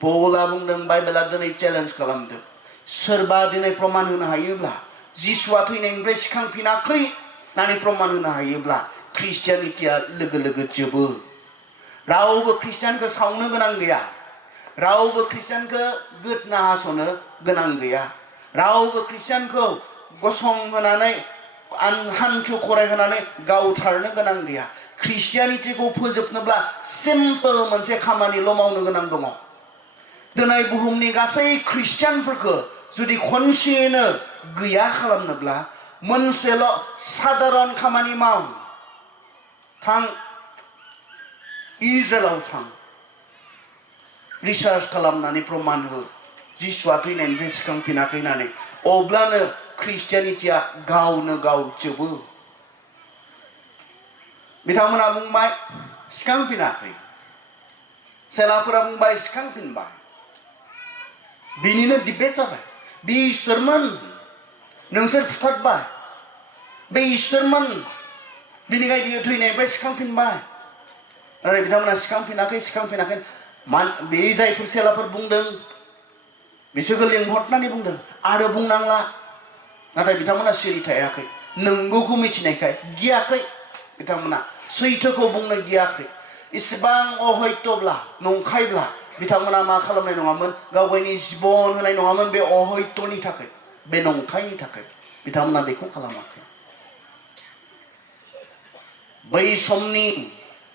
पौला बुंदों बाइबेला दिनै चेलेन्ज खालामदों सोरबा दिनै प्रमाण होनो हायोब्ला जिसुआ थैनायनिफ्राय सिखांफिनाखै होननानै प्रमाण होनो हायोब्ला ख्रिस्टियानिटिया लोगो लोगो जोबो रावबो ख्रिस्टियानखौ सावनो गोनां गैया रावबो ख्रिस्टियानखौ गोदना हास'नो गोनां गैया रावबो ख्रिस्टियानखौ गसंहोनानै हान्थु खरायहोनानै गावथारनो गोनां गैया ख्रिस्टियानिटिखौ फोजोबनोब्ला सिम्पोल मोनसे खामानिल' मावनो गोनां दङ दिनै बुहुमनि गासै ख्रिस्टियानफोरखौ जुदि खनसेयैनो गैया खालामनोब्ला मोनसेल' साधारन खामानि माव थां इजराइलाव थां रिसार्च खालामनानै प्रमाण हो जिसुआ थैनायनिफ्राय सिखांफिनाखै होननानै अब्लानो ख्रिस्टियानिटिया गावनो गाव जोबो बिथांमोना बुंबाय सिखांफिनाखै सेलाफोरा बुंबाय सिखांफिनबाय बिनिनो डिबेट जाबाय बे इसोरमोन नोंसोर फुथारबाय बे इसोरमोन बिनिखाय बियो थैनायनिफ्राय सिखांफिनबाय आरो बिथांमोना सिखांफिनाखै बे जायफोर सेलाफोर बुंदों बिसोरखौ लिंहरनानै बुंदों आरो बुंनांला नाथाय बिथांमोना सिरि थायाखै नंगौखौ मिथिनायखाय गियाखै बिथांमोना सैथोखौ बुंनो गियाखै इसेबां अहैत्यब्ला नंखायब्ला बिथांमोना मा खालामनाय नङामोन गावगायनि जिबन होनाय नङामोन बे अहैत्यनि थाखाय बे नंखायनि थाखाय बिथांमोना बेखौ खालामाखै बै समनि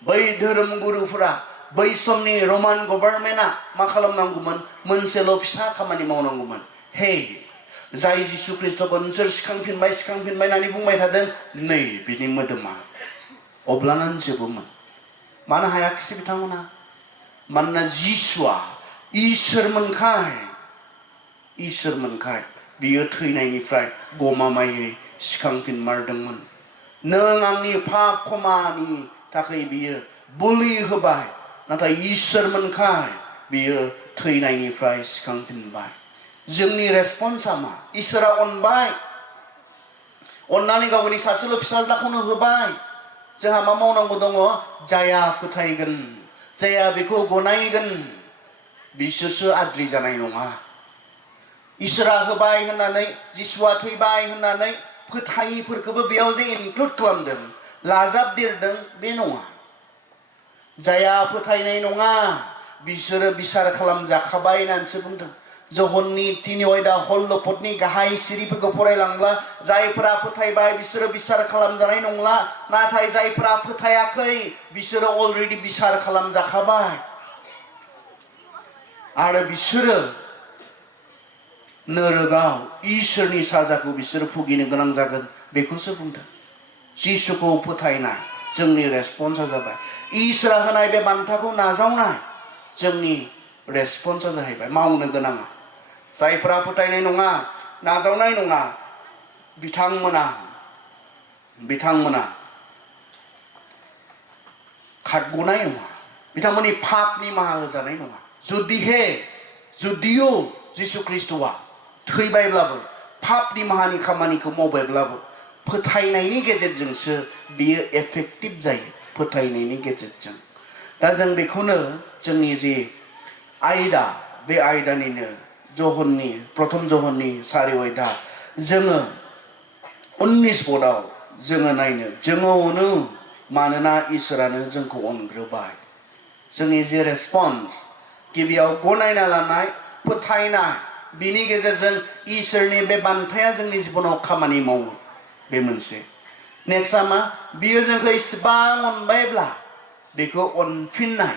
बै धोरोम गुरुफोरा बै समनि रमान गभर्नमेन्टआ मा खालामनांगौमोन मोनसेल' फिसा खामानि मावनांगौमोन हे जाय जिसु ख्रिस्ट'खौ नोंसोर सिखांफिनबाय होननानै बुंबाय थादों नै बिनि मोदोमा अब्लानो जोबोमोन मानो हायाखिसै बिथांमोना मानोना जिसुआ इसोरमोनखाय बियो थैनायनिफ्राय गमामायै सिखांफिनमारदोंमोन नों आंनि पाप क्षमानि थाखाय बियो बोलि होबाय नाथाय इसोरमोनखाय बियो थैनायनिफ्राय सिखांफिनबाय जोंनि रेसपन्सआ मा इसोरा अनबाय अननानै गावनि सासेल' फिसाज्लाखौनो होबाय जोंहा मा मावनांगौ दङ जाया फोथायगोन जाया बेखौ गनायगोन बिसोरसो आद्रि जानाय नङा इसोरा होबाय होननानै जिसुआ थैबाय होननानै फोथायिफोरखौबो बेयाव जे इनक्लुड खालामदों लाजाबदेरदों बे नङा जाया फोथायनाय नङा बिसोरो बिसार खालामजाखाबाय होननानैसो बुंदों जहननि 3 अयदा हल्लपदनि गाहाय सिरिफोरखौ फरायलांब्ला जायफोरा फोथायबाय बिसोरो बिसार खालामजानाय नंला नाथाय जायफोरा फोथायाखै बिसोरो अलरेडि बिसार खालामजाखाबाय आरो बिसोरो नोरोगाव इसोरनि साजाखौ बिसोरो भुगिनो गोनां जागोन बेखौसो बुंदों जिसुखौ फोथायनाय जोंनि रेसपन्सआ जाबाय इसोरा होनाय बे बान्थाखौ नाजावनाय जोंनि रेसपन्सआ जाहैबाय मावनो गोनाङा जायफोरा फोथायनाय नङा नाजावनाय नङा बिथांमोना खारग'नाय नङा बिथांमोननि पापनि माहा होजानाय नङा जुदिय' जिसु ख्रिस्ट'आ थैबायब्लाबो पापनि माहानि खामानिखौ मावबायब्लाबो फोथायनायनि गेजेरजोंसो बियो एफेक्टिभ जायो फोथायनायनि गेजेरजों दा जों बेखौनो जोंनि जे आयदा बे आयदानिनो प्रथम जहननि 4 अयदा जोङो 19 पदआव जोङो नायनो जोङो अनो मानोना इसोरानो जोंखौ अनग्रोबाय जोंनि जे रेसपन्स गिबियाव गनायना लानाय फोथायनाय बिनि गेजेरजों इसोरनि बे बान्थाया जोंनि जिबनाव खामानि मावो बे मोनसे नेक्स्टआ मा बियो जोंखौ इसेबां अनबायब्ला बेखौ अनफिननाय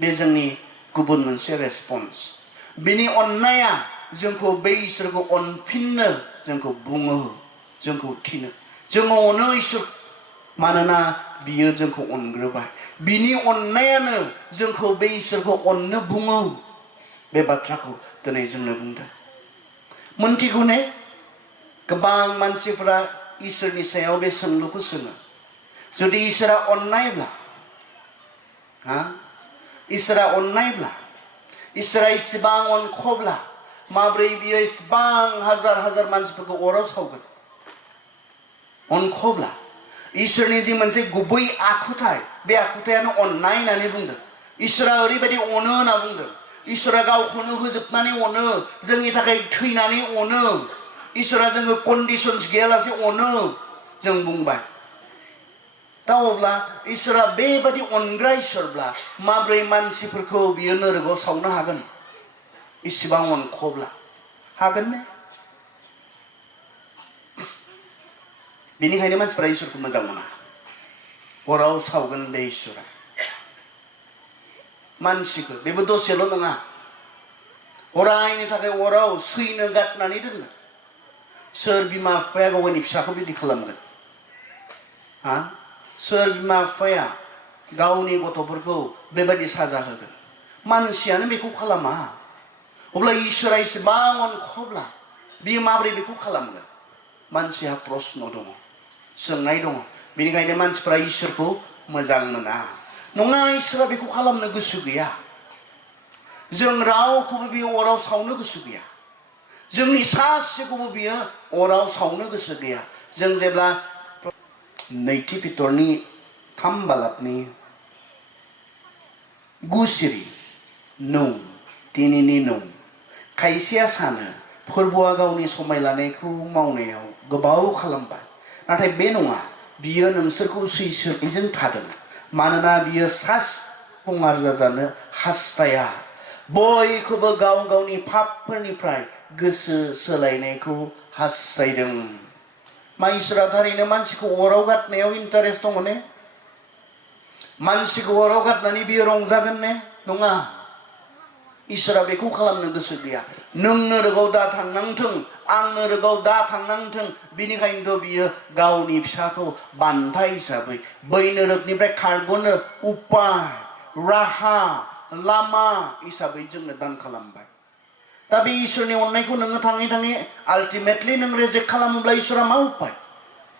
बे जोंनि गुबुन मोनसे रेसपन्स बिनि अननाया जोंखौ बे इसोरखौ अनफिननो जोंखौ बुङो जोंखौ थिनो जोङो अनो इसोर मानोना बियो जोंखौ अनग्रोबाय बिनि अननायानो जोंखौ बे इसोरखौ अननो बुङो बे बाथ्राखौ दिनै जोंनो बुंदों मोनथिगौ ने गोबां मानसिफोरा इसोरनि सायाव बे सोंलुखौ सोङो जुदि इसोरा अननायब्ला इसोरा अननायब्ला इसोरा इसेबां अनखब्ला माब्रै बियो इसेबां हाजार हाजार मानसिफोरखौ अराव सावगोन अनखब्ला इसोरनि जि मोनसे गुबै आखुथाय बे आखुथायानो अननाय होननानै बुंदों इसोरा ओरैबायदि अनो होनना बुंदों इसोरा गावखौनो होजोबनानै अनो जोंनि थाखाय थैनानै अनो इसोरा जोङो कन्डिशन्स गैयालासे अनो जों बुंबाय दा अब्ला इसोरा बेबादि अनग्रा इसोरब्ला माब्रै मानसिफोरखौ बियो नोरगआव सावनो हागोन इसेबां अनखब्ला हागोन ने बेनिखायनो मानसिफोरा इसोरखौ मोजां मोना अराव सावगोन बे इसोरा मानसिखौ बेबो दसेल' नङा अरायनि थाखाय अराव सैनो गारनानै दोनगोन सोर बिमा बिफाया गावनि फिसाखौ बिदि खालामगोन सोर बिमा बिफाया गावनि गथ'फोरखौ बेबायदि साजा होगोन मानसियानो बेखौ खालामा अब्ला इसोरा इसेबां अनखब्ला बियो माबोरै बेखौ खालामगोन मानसिहा प्रश्न दङ सोंनाय दङ बेनिखायनो मानसिफोरा इसोरखौ मोजां मोना नङा इसोरा बेखौ खालामनो गोसो गैया जों रावखौबो बियो अराव सावनो गोसो गैया जोंनि सासेखौबो बियो अराव सावनो गोसो गैया जों जेब्ला नैथि पितरनि 3 बालाबनि 9 सिरि 9 दिनैनि 9 खायसेया सानो फोरबोआ गावनि समाय लानायखौ मावनायाव गोबाव खालामबाय नाथाय बे नङा बियो नोंसोरखौ सैसोजों थादों मानोना बियो सास फंगार जाजानो हास्थाया बयखौबो गाव गावनि पापफोरनिफ्राय गोसो सोलायनायखौ हास्थायदों मा इसोरा थारैनो मानसिखौ अराव गारनायाव इन्टारेस्ट दङ ने मानसिखौ अराव गारनानै बियो रंजागोन ने नङा इसोरा बेखौ खालामनो गोसो गैया नों नोरगआव दा थांनांथों आं नोरगआव दा थांनांथों बिनिखायनोथ' बियो गावनि फिसाखौ बान्था हिसाबै बै नोरगनिफ्राय खारग'नो उपाय राहा लामा हिसाबै जोंनो दान खालामबाय दा बे इसोरनि अननायखौ नोङो थाङै थाङै आल्टिमेटलि नों रेजेक्ट खालामोब्ला इसोरा मा उपाय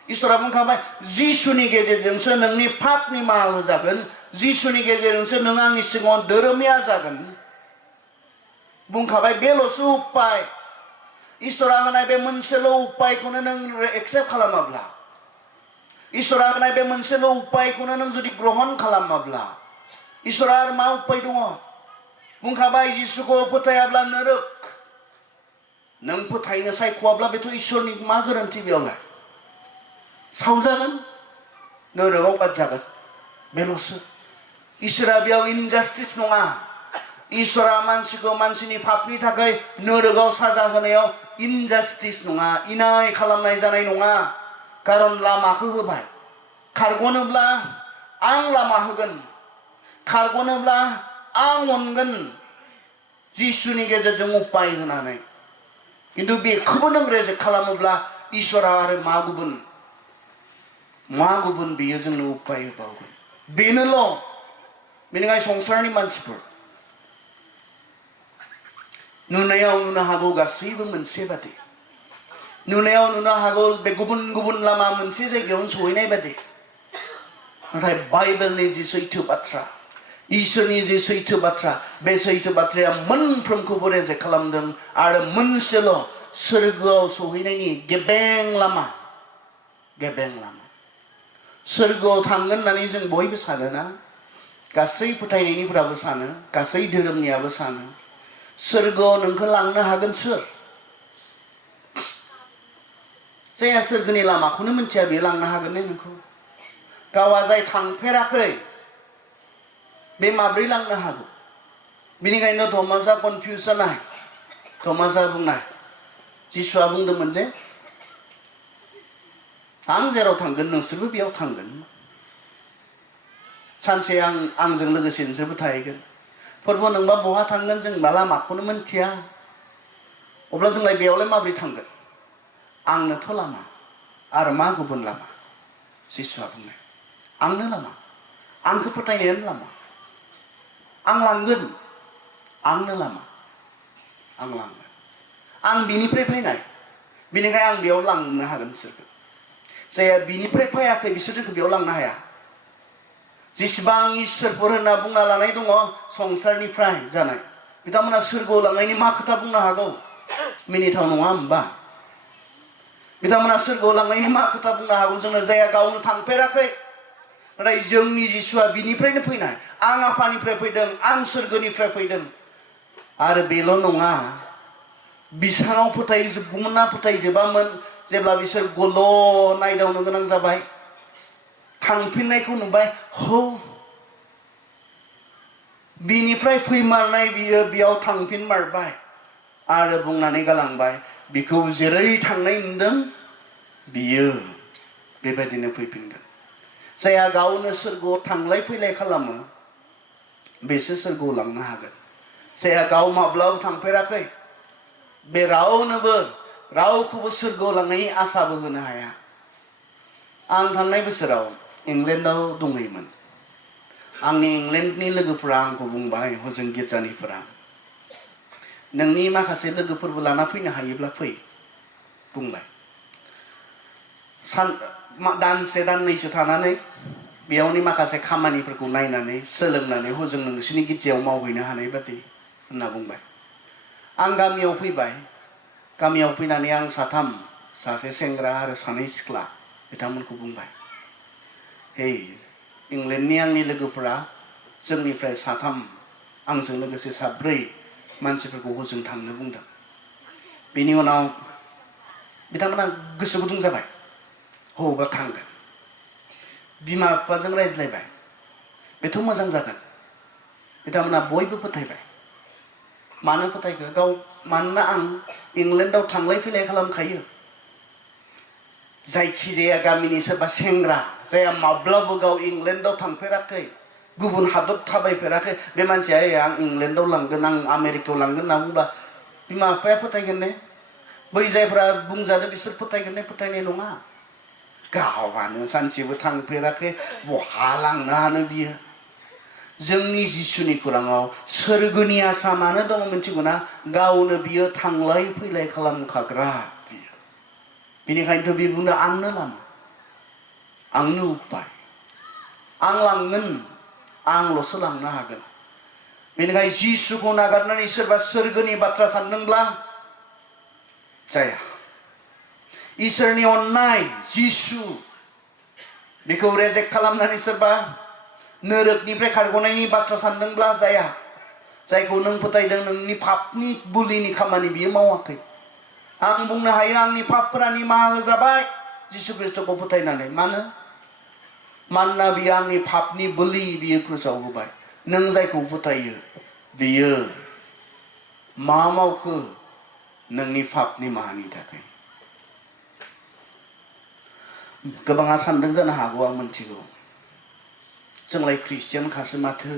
इसोरा बुंखाबाय जिसुनि गेजेरजोंसो नोंनि पाप निमाहा होजागोन जिसुनि गेजेरजोंसो नों आंनि सिगाङाव धोरोमिया जागोन बुंखाबाय बेल'सो उपाय इसोरा होनाय बे मोनसेल' उपायखौनो नों एक्सेप्ट खालामाब्ला इसोरा होनाय बे मोनसेल' उपायखौनो नों जुदि ग्रहण खालामाब्ला इसोरा आरो मा उपाय दङ बुंखाबाय जिसुखौ फोथायाब्ला नरक नों फोथायनो सायख'वाब्ला बेथ' इसोरनि मा गोरोन्थि बेयावलाय सावजागोन नरकआव गारजागोन बेल'सो इसोरा बेयाव इनजास्टिस नङा इसोरा मानसिखौ मानसिनि पापनि थाखाय नरकआव साजा होनायाव इनजास्टिस नङा इनाय खालामनाय जानाय नङा खारन लामाखौ होबाय खारग'नोब्ला आं लामा होगोन खारग'नोब्ला आं अनगोन जिसुनि गेजेरजों उपाय होनानै किन्तु बेखौबो नों रेजेक्ट खालामोब्ला इसोरा आरो मा गुबुन बियो जोंनो उपाय होबावगोन बेनोल' बेनिखाय संसारनि मानसिफोर नुनायाव नुनो हागौ गासैबो मोनसे बादि नुनायाव नुनो हागौ बे गुबुन गुबुन लामा मोनसे जायगायावनो सहैनाय बादि नाथाय बाइबेलनि जि सैथो बाथ्रा इसोरनि जि सैथो बाथ्रा बे सैथो बाथ्राया मोनफ्रोमखौबो रेजेक्ट खालामदों आरो मोनसेल' सोरगोआव सहैनायनि गेबें लामा सोरगोआव थांगोन होननानै जों बयबो सानोना गासै फोथायनायनिफ्राबो सानो गासै धोरोमनियाबो सानो सोरगोआव नोंखौ लांनो हागोन सोर जायहा सोरगोनि लामाखौनो मिथिया बेयो लांनो हागोन ने नोंखौ गावहा जाय थांफेराखै बे माब्रै लांनो हागौ बेनिखायनो थमासआ कनफिउस जानाय थमासआ बुंनाय जिसुआ बुंदोंमोन जे आं जेराव थांगोन नोंसोरबो बेयाव थांगोन सानसे आंजों लोगोसे नोंसोरबो थाहैगोन फोरबो नोंबा बहा थांगोन जों मा लामाखौनो मिथिया अब्ला जोंलाय बेयावलाय माबोरै थांगोन आंनोथ' लामा आरो मा गुबुन लामा जिसुआ बुंनाय आंनो लामा आंखौ फोथायनायानो लामा आं लांगोन आंनो लामा आं लांगोन आं बिनिफ्राय फैनाय बिनिखाय आं बेयाव लांनो हागोन बिसोरखौ जायहा बिनिफ्राय फैयाखै बिसोर जोंखौ बेयाव लांनो हाया जेसेबां इसोरफोर होनना बुंना लानाय दङ संसारनिफ्राय जानाय बिथांमोना सोरगोआव लांनायनि मा खोथा बुंनो हागौ मिनिथाव नङा होमबा बिथांमोना सोरगोआव लांनायनि मा खोथा बुंनो हागौ जोंनो जायहा गावनो थांफेराखै नाथाय जोंनि जिसुआ बिनिफ्रायनो फैनाय आं आफानिफ्राय फैदों आं सोरगोनिफ्राय फैदों आरो बेल' नङा बिसाङाव फोथायजोबगौमोन ना फोथायजोबामोन जेब्ला बिसोर गल' नायदावनो गोनां जाबाय थांफिननायखौ नुबाय हो बिनिफ्राय फैमारनाय बियो बेयाव थांफिनमारबाय आरो बुंनानै गालांबाय बिखौ जेरै थांनाय नुदों बियो बेबायदिनो फैफिनगोन जायहा गावनो सोरगोआव थांलाय फैलाय खालामो बेसो सोरगोआव लांनो हागोन जायहा गाव माब्लाबो थांफेराखै बे रावखौबो सोरगोआव लांनायनि आसाबो होनो हाया आं थांनाय बोसोराव इंलेन्डआव दंहैयोमोन आंनि इंलेन्डनि लोगोफोरा आंखौ बुंबाय हजों गिर्जानिफोरा नोंनि माखासे लोगोफोरबो लाना फैनो हायोब्ला फै बुंबाय दानसे दाननैसो थानानै बेयावनि माखासे खामानिफोरखौ नायनानै सोलोंनानै हजों नोंसिनि गिर्जायाव मावहैनो हानाय बादि होनना बुंबाय आं गामियाव फैबाय गामियाव फैनानै आं सासे सेंग्रा आरो सानै सिख्ला बिथांमोनखौ बुंबाय हे इंलेन्डनि आंनि लोगोफोरा जोंनिफ्राय साथाम आंजों लोगोसे साब्रै मानसिफोरखौ हजों थांनो बुंदों बेनि उनाव बिथांमोना गोसो गुदुं जाबाय हौबा थांगोन बिमा बिफाजों रायज्लायबाय बेथ' मोजां जागोन बिथांमोना बयबो फोथायबाय मानो फोथायखो मानोना आं इंलेन्डआव थांलाय फैलाय खालामखायो जायखिजाया गामिनि सोरबा सेंग्रा जायहा माब्लाबो गाव इंलेन्डआव थांफेराखै गुबुन हादर थाबायफेराखै बे मानसिया आं इंलेन्डआव लांगोन आं आमेरिकायाव लांगोन होनना बुंबा बिमा बिफाया फोथायगोन ने बै जायफ्रा बुंजादों बिसोर फोथायगोन ने फोथायनाय नङा गावहानो सानसेबो थांफेराखै बहा लांनो हानो बियो जोंनि जिसुनि खौराङाव सोरगोनि आसा मानो दङ मिथिगौ ना गावनो बियो थांलाय फैलाय खालामखाग्रा बियो बेनिखायनोथ' बे बुंदों आंनो लामा आंनो उपाय आं लांगोन आंल'सो लांनो हागोन बेनिखायनो जिसुखौ नागारनानै सोरबा सोरगोनि बाथ्रा सानदोंब्ला जाया इसोरनि अन्नाय जिसु बेखौ रेजेक्ट खालामनानै सोरबा नोरोखनिफ्राय खारग'नायनि बाथ्रा सानदोंब्ला जाया जायखौ नों फोथायदों नोंनि पापनि बुलिनि खामानि बियो मावाखै आं बुंनो हायो आंनि पापफोरा निमाहा होजाबाय जिसु ख्रिस्ट'खौ फोथायनानै मानोना बियो आंनि पापनि बुलि बियो क्रुसाव होबाय नों जायखौ फोथायो बियो मा मावखो नोंनि पापनि निमाहानि थाखाय गोबाङा सानदों जानो हागौ आं मिथिगौ जोंलाय ख्रिस्टियानखासो माथो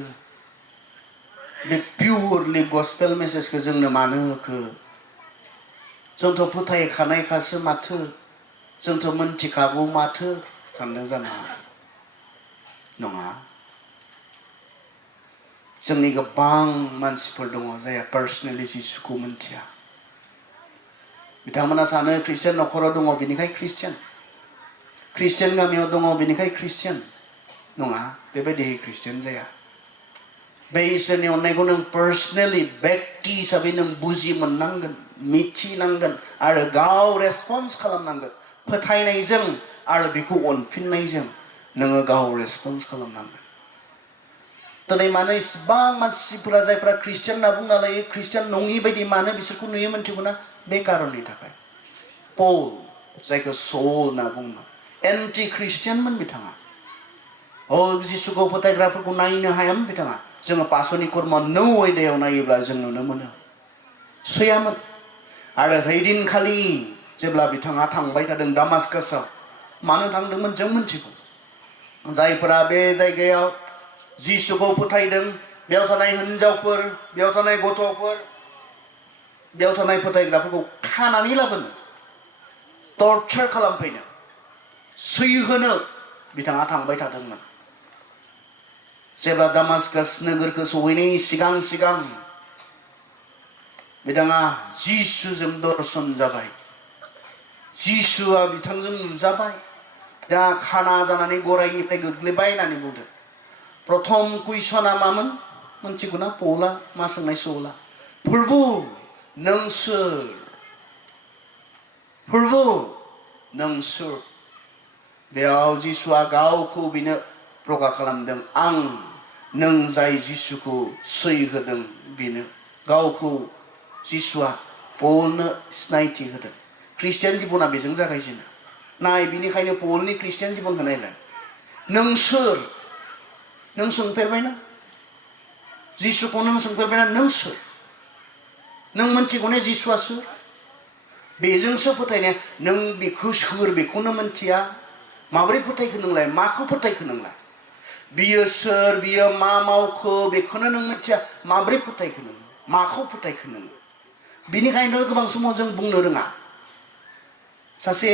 बे पिउरलि गस्पेल मेसेजखौ जोंनो मानो होखो जोंथ' फोथायखानायखासो माथो जोंथ' मोनथिखागौ माथो सानदों जानो हागौ नङा जोंनि गोबां मानसिफोर दङ जायहा पार्सनेलि जिसुखौ मिथिया बिथांमोना सानो ख्रिस्टियान न'खराव दङ बेनिखाय ख्रिस्टियान गामियाव दङ बेनिखाय ख्रिस्टियान नङा बेबायदि ख्रिस्टियान जाया बे इसोरनि अननायखौ नों पार्सनेलि व्यक्ति हिसाबै नों बुजि मोननांगोन मिथिनांगोन आरो गाव रेसपन्स खालामनांगोन फोथायनायजों आरो बेखौ अनफिननायजों नोङो गाव रेसपन्स खालामनांगोन दिनै मानो इसेबां मानसिफोरा जायफ्रा ख्रिस्टियान होनना बुंना लायो ख्रिस्टियान नङि बायदि मानो बिसोरखौ नुयो मिथिगौ ना बे कारननि थाखाय पल जायखौ सल होनना बुङो एन्टि ख्रिस्टियानमोन बिथाङा जिसुखौ फोथायग्राफोरखौ नायनो हायामोन बिथाङा जोङो पासनि कर्म 9 आयदायाव नायोब्ला जों नुनो मोनो सैयामोन आरो हैदिनखालि जेब्ला बिथाङा थांबाय थादों दामास्कासआव मानो थांदोंमोन जों मिथिगौ जायफोरा बे जायगायाव जिसुखौ फोथायदों बेयाव थानाय हिनजावफोर बेयाव थानाय गथ'फोर बेयाव थानाय फोथायग्राफोरखौ खानानै लाबोनो टर्चार खालामफैनो सैहोनो बिथाङा थांबाय थादोंमोन जेब्ला दामास्कास नोगोरखौ सहैनायनि सिगां बिथाङा जिसुजों दर्शन जाबाय जिसुआ बिथांजों नुजाबाय दा खाना जानानै गराइनिफ्राय गोग्लैबाय होननानै बुंदों प्रथम कुइसना मामोन मोनथिगौना पौला मा सोंनाय सोंला प्रभु नों सोर प्रभु नों सोर बेयाव जिसुआ गावखौ बिनो प्रकाश खालामदों आं नों जाय जिसुखौ सैहोदों बिनो गावखौ जिसुआ पौलनो सिनायथि होदों ख्रिस्टियान जिबना बेजों जागायजेनो नाय बिनिखायनो पौलनि ख्रिस्टियान जिबनखौ नायलाय नों सोर नों सोंफेरबायना जिसुखौ नों सोंफेरबायना नों सोर नों मोनथिगौने जिसुआ सोर बेजोंसो फोथायनाया नों बेखौ सोर बेखौनो मोनथिया माबोरै फोथायखो नोंलाय माखौ फोथायखो नोंलाय बियो सोर बियो मा मावखो बेखौनो नों मिथिया माबोरै फोथायखो नों माखौ फोथायखो नों बिनिखायनो गोबां समाव जों बुंनो रोङा सासे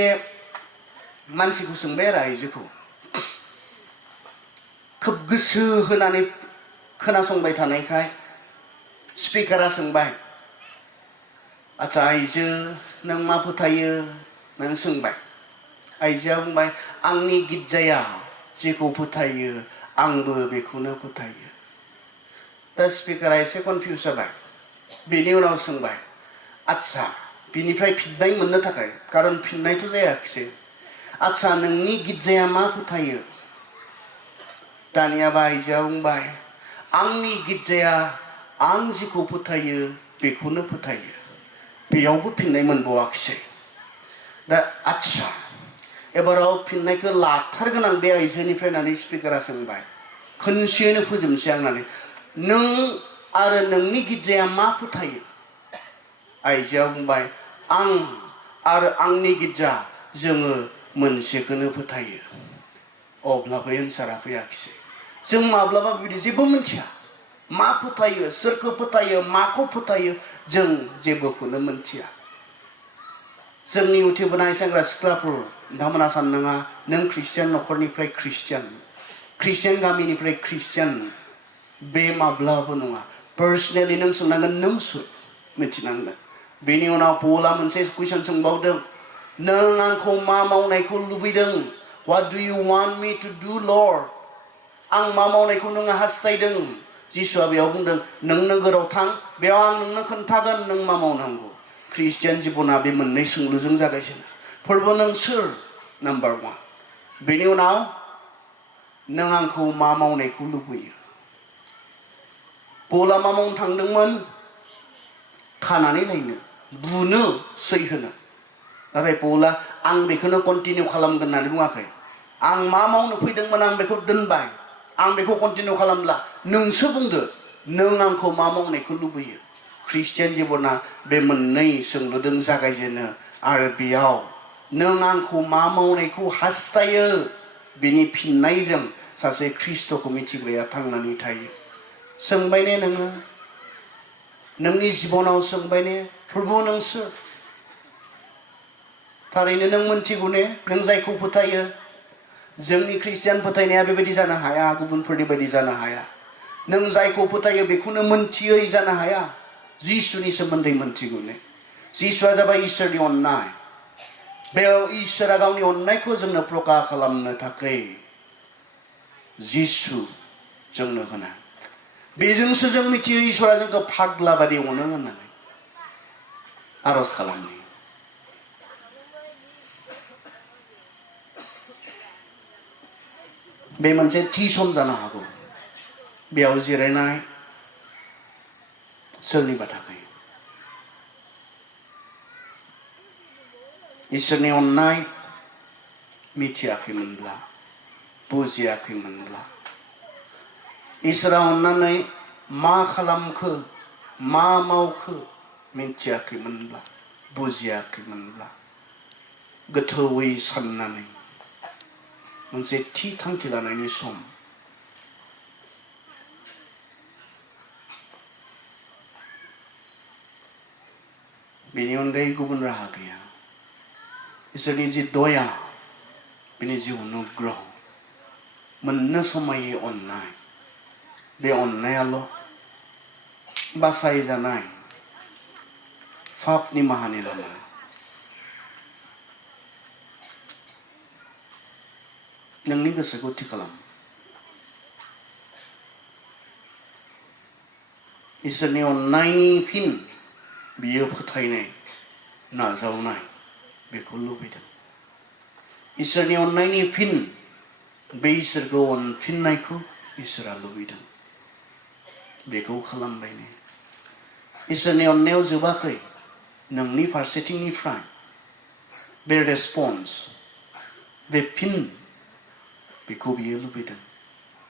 मानसिखौ सोंबाय आरो आइजोखौ खोब गोसो होनानै खोनासंबाय थानायखाय स्पिकारा सोंबाय आच्छा आइजो नों मा फोथायो नों सोंबाय आइजोआ बुंबाय आंनि गिर्जाया जेखौ फोथायो आंबो बेखौनो फोथायो दा स्पिकारा एसे कनफिउज जाबाय बेनि उनाव सोंबाय आच्छा बिनिफ्राय फिननाय मोननो थाखाय खारन फिननायथ' जायाखिसै आच्छा नोंनि गिर्जाया मा फोथायो दानियाबा आइजोआ बुंबाय आंनि गिर्जाया आं जेखौ फोथायो बेखौनो फोथायो बेयावबो फिननाय मोनबावाखिसै दा आच्छा एबाराव फिननायखौ लाथारगोन आं बे आइजोनिफ्राय होननानै स्पिकारा सोंबाय खनसेयैनो फोजोबनोसै आं होननानै नों आरो नोंनि गिर्जाया मा फोथायो आइजोआ बुंबाय आं आरो आंनि गिर्जा जोङो मोनसेखौनो फोथायो अब्लाबो एन्सारा फैयाखिसै जों माब्लाबा बिदि जेबो मिथिया मा फोथायो सोरखौ फोथायो माखौ फोथायो जों जेबोखौनो मिथिया जोंनि उथिबोनाय सेंग्रा सिख्लाफोर नोंथांमोना साननाङा नों ख्रिस्टियान न'खरनिफ्राय ख्रिस्टियान गामिनिफ्राय ख्रिस्टियान बे माब्लाबो नङा पार्सनेलि नों सोंनांगोन नों सोर मिथिनांगोन बेनि उनाव पौला मोनसे कुइसन सोंबावदों नों आंखौ मा मावनायखौ लुबैदों What do you want me to do, Lord? आं मा मावनायखौ नोङो हास्थायदों जिसुआ बेयाव बुंदों नों नोगोराव थां बेयाव आं नोंनो खोन्थागोन नों मा मावनांगौ ख्रिस्टियान जिबना बे मोननै सोंलुजों जागायजेनो फोरबो नों सोर नाम्बार 1 बेनि उनाव नों आंखौ मा मावनायखौ लुबैयो पौला मा मावनो थांदोंमोन खानानै लायनो बुनो सैहोनो नाथाय पौला आं बेखौनो कन्टिनिउ खालामगोन होननानै बुङाखै आं मा मावनो फैदोंमोन आं बेखौ दोनबाय आं बेखौ कन्टिनिउ खालामला नोंसो बुंदो नों आंखौ मा मावनायखौ लुबैयो ख्रिस्टियान जिबना बे मोननै सोंलुजों जागायजेनो आरो बेयाव नों आंखौ मा मावनायखौ हास्थायो बिनि फिननायजों सासे ख्रिस्ट'खौ मिथिग्राया थांनानै थायो सोंबाय ने नोङो नोंनि जिबनाव सोंबाय ने प्रभु नों सोर थारैनो नों मोनथिगौ ने नों जायखौ फोथायो जोंनि ख्रिस्टियान फोथायनाया बेबायदि जानो हाया गुबुनफोरनि बायदि जानो हाया नों जायखौ फोथायो बेखौनो मोनथियै जानो हाया जिसुनि सोमोन्दै मोनथिगौ ने जिसुआ जाबाय इसोरनि अननाय बेयाव इसोरा गावनि अननायखौ जोंनो प्रकाश खालामनो थाखाय जिसु जोंनो होना बेजोंसो जों मिथियो इसोरा जोंखौ फाग्ला बादि अनो होननानै आरज खालामनि बे मोनसे थि सम जानो हागौ बेयाव जिरायनाय सोरनिबा थाखाय इसोरनि अननाय मिथियाखैमोनब्ला बुजियाखैमोनब्ला इसोरा अननानै मा खालामखो मा मावखो मिथियाखैमोनब्ला बुजियाखैमोनब्ला गोथौयै साननानै मोनसे थि थांखि लानायनि सम बेनि अनगायै गुबुन राहा गैया इसोरनि जि दया बिनि जिउ अनुग्रह मोननो समायै अननाय बे अननायाल' बासायजानाय पाप निमाहानि लामा नोंनि गोसोखौ थि खालाम इसोरनि अननायनि फिन बियो फोथायनाय नाजावनाय बेखौ लुबैदों इसोरनि अननायनि फिन बे इसोरखौ अनफिननायखौ इसोरा लुबैदों बेखौ खालामबाय ने इसोरनि अननायाव जोबाखै नोंनि फारसेथिंनिफ्राय बे रेसपन्स बे फिन बेखौ बियो लुबैदों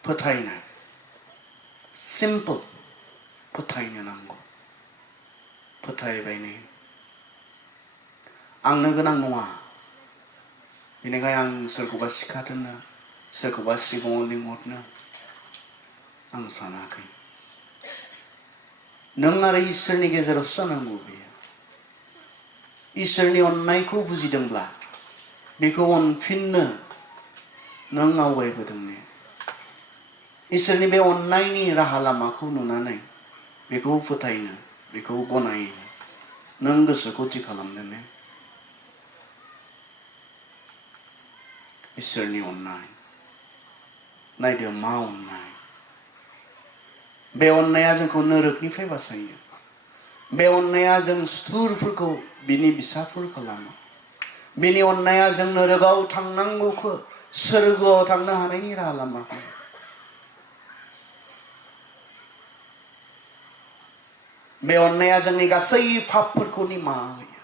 फोथायनाय सिम्पल फोथायनो नांगौ फोथायबाय ने आंनो गोनां नङा बेनिखायनो आं सोरखौबा सिखाथोंनो सोरखौबा सिगाङाव लिंहरनो आं सानाखै नों आरो इसोरनि गेजेरावसो जानांगौ बेयो इसोरनि अननायखौ बुजिदोंब्ला बेखौ अनफिननो नों आवगायबोदों ने इसोरनि बे अननायनि राहा लामाखौ नुनानै बेखौ फोथायनो बेखौ गनायनो नों गोसोखौ थि खालामदों ने इसोरनि अननाय नायदो मा अननाय बे अननाया जोंखौ नोरोखनिफ्राय बासायो बे अननाया जों सुथुरफोरखौ बिनि बिसाफोर खालामो बिनि अननाया जों नोरोगाव थांनांगौखौ सोरगोआव थांनो हानायनि राहा लामाखौ बे अननाया जोंनि गासै पापफोरखौ निमाहा होयो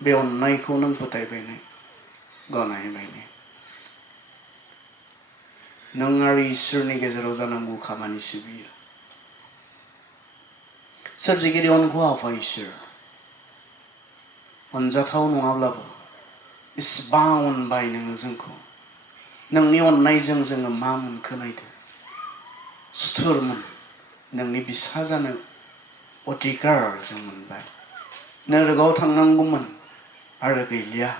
बे अननायखौ नों फोथायबाय ने गनायबाय ने नों आरो इसोरनि गेजेराव जानांगौ खामानिसो बियो सोरजिगिरि अनखौ आफा इसोर अनजाथाव नङाब्लाबो इसिबां अनबाय नोङो जोंखौ नोंनि अननायजों जोङो मा मोनखो नायदो सुथुरमोन नोंनि बिसा जानो अधिकार जों मोनबाय नोरोगाव थांनांगौमोन आरो गैलिया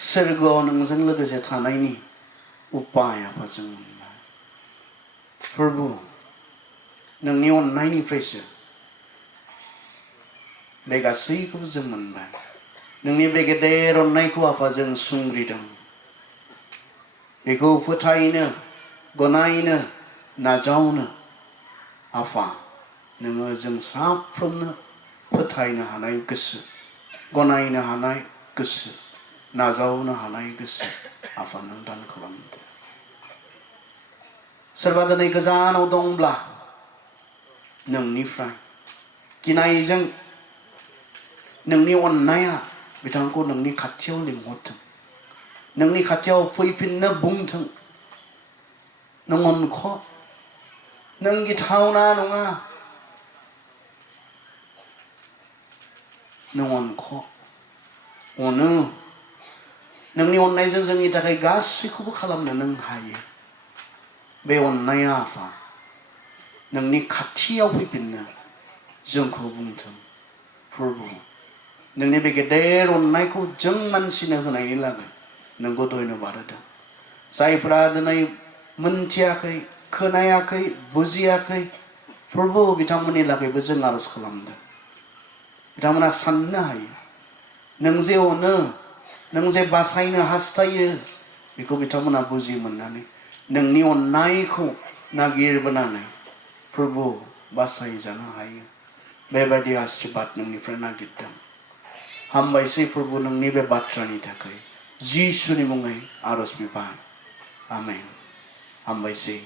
सोरगोआव नोंजों लोगोसे थानायनि उपाय आफा जों मोनबाय प्रभु नोंनि अननायनिफ्रायसो बे गासैखौबो जों मोनबाय नोंनि बे गेदेर अननायखौ आफा जों सुंग्रिदों बेखौ फोथायनो गनायनो नाजावनो आफा नोङो जों साफ्रोमनो फोथायनो हानाय गोसो गनायनो हानाय गोसो नाजावनो हानाय गोसो आफा नों दान खालामदो सोरबा दिनै गोजानाव दंब्ला नोंनिफ्राय गिनायजों नोंनि अननाया बिथांखौ नोंनि खाथियाव लिंहरथों नोंनि खाथियाव फैफिननो बुंथों नों अनख' नों गिथावना नङा नों अनख' अनो नोंनि अननायजों जोंनि थाखाय गासैखौबो खालामनो नों हायो बे अननाया आफा नोंनि खाथियाव फैफिननो जोंखौ बुंथों प्रभु नोंनि बे गेदेर अननायखौ जों मानसिनो होनायनि लागै नोंखौ धन्यबाद होदों जायफोरा दिनै मोनथियाखै खोनायाखै बुजियाखै प्रभु बिथांमोननि लागैबो जों आरज खालामदों बिथांमोना साननो हायो नों जे अनो नों जे बासायनो हास्थायो बेखौ बिथांमोना बुजि मोननानै नोंनि अननायखौ नागिरबोनानै प्रभु बासायजानो हायो बेबायदि आशीर्बाद नोंनिफ्राय नागिरदों हामबायसै प्रभु नोंनि बे बाथ्रानि थाखाय जिसुनि मुङै आरज बिबाय आमेन हामबायसै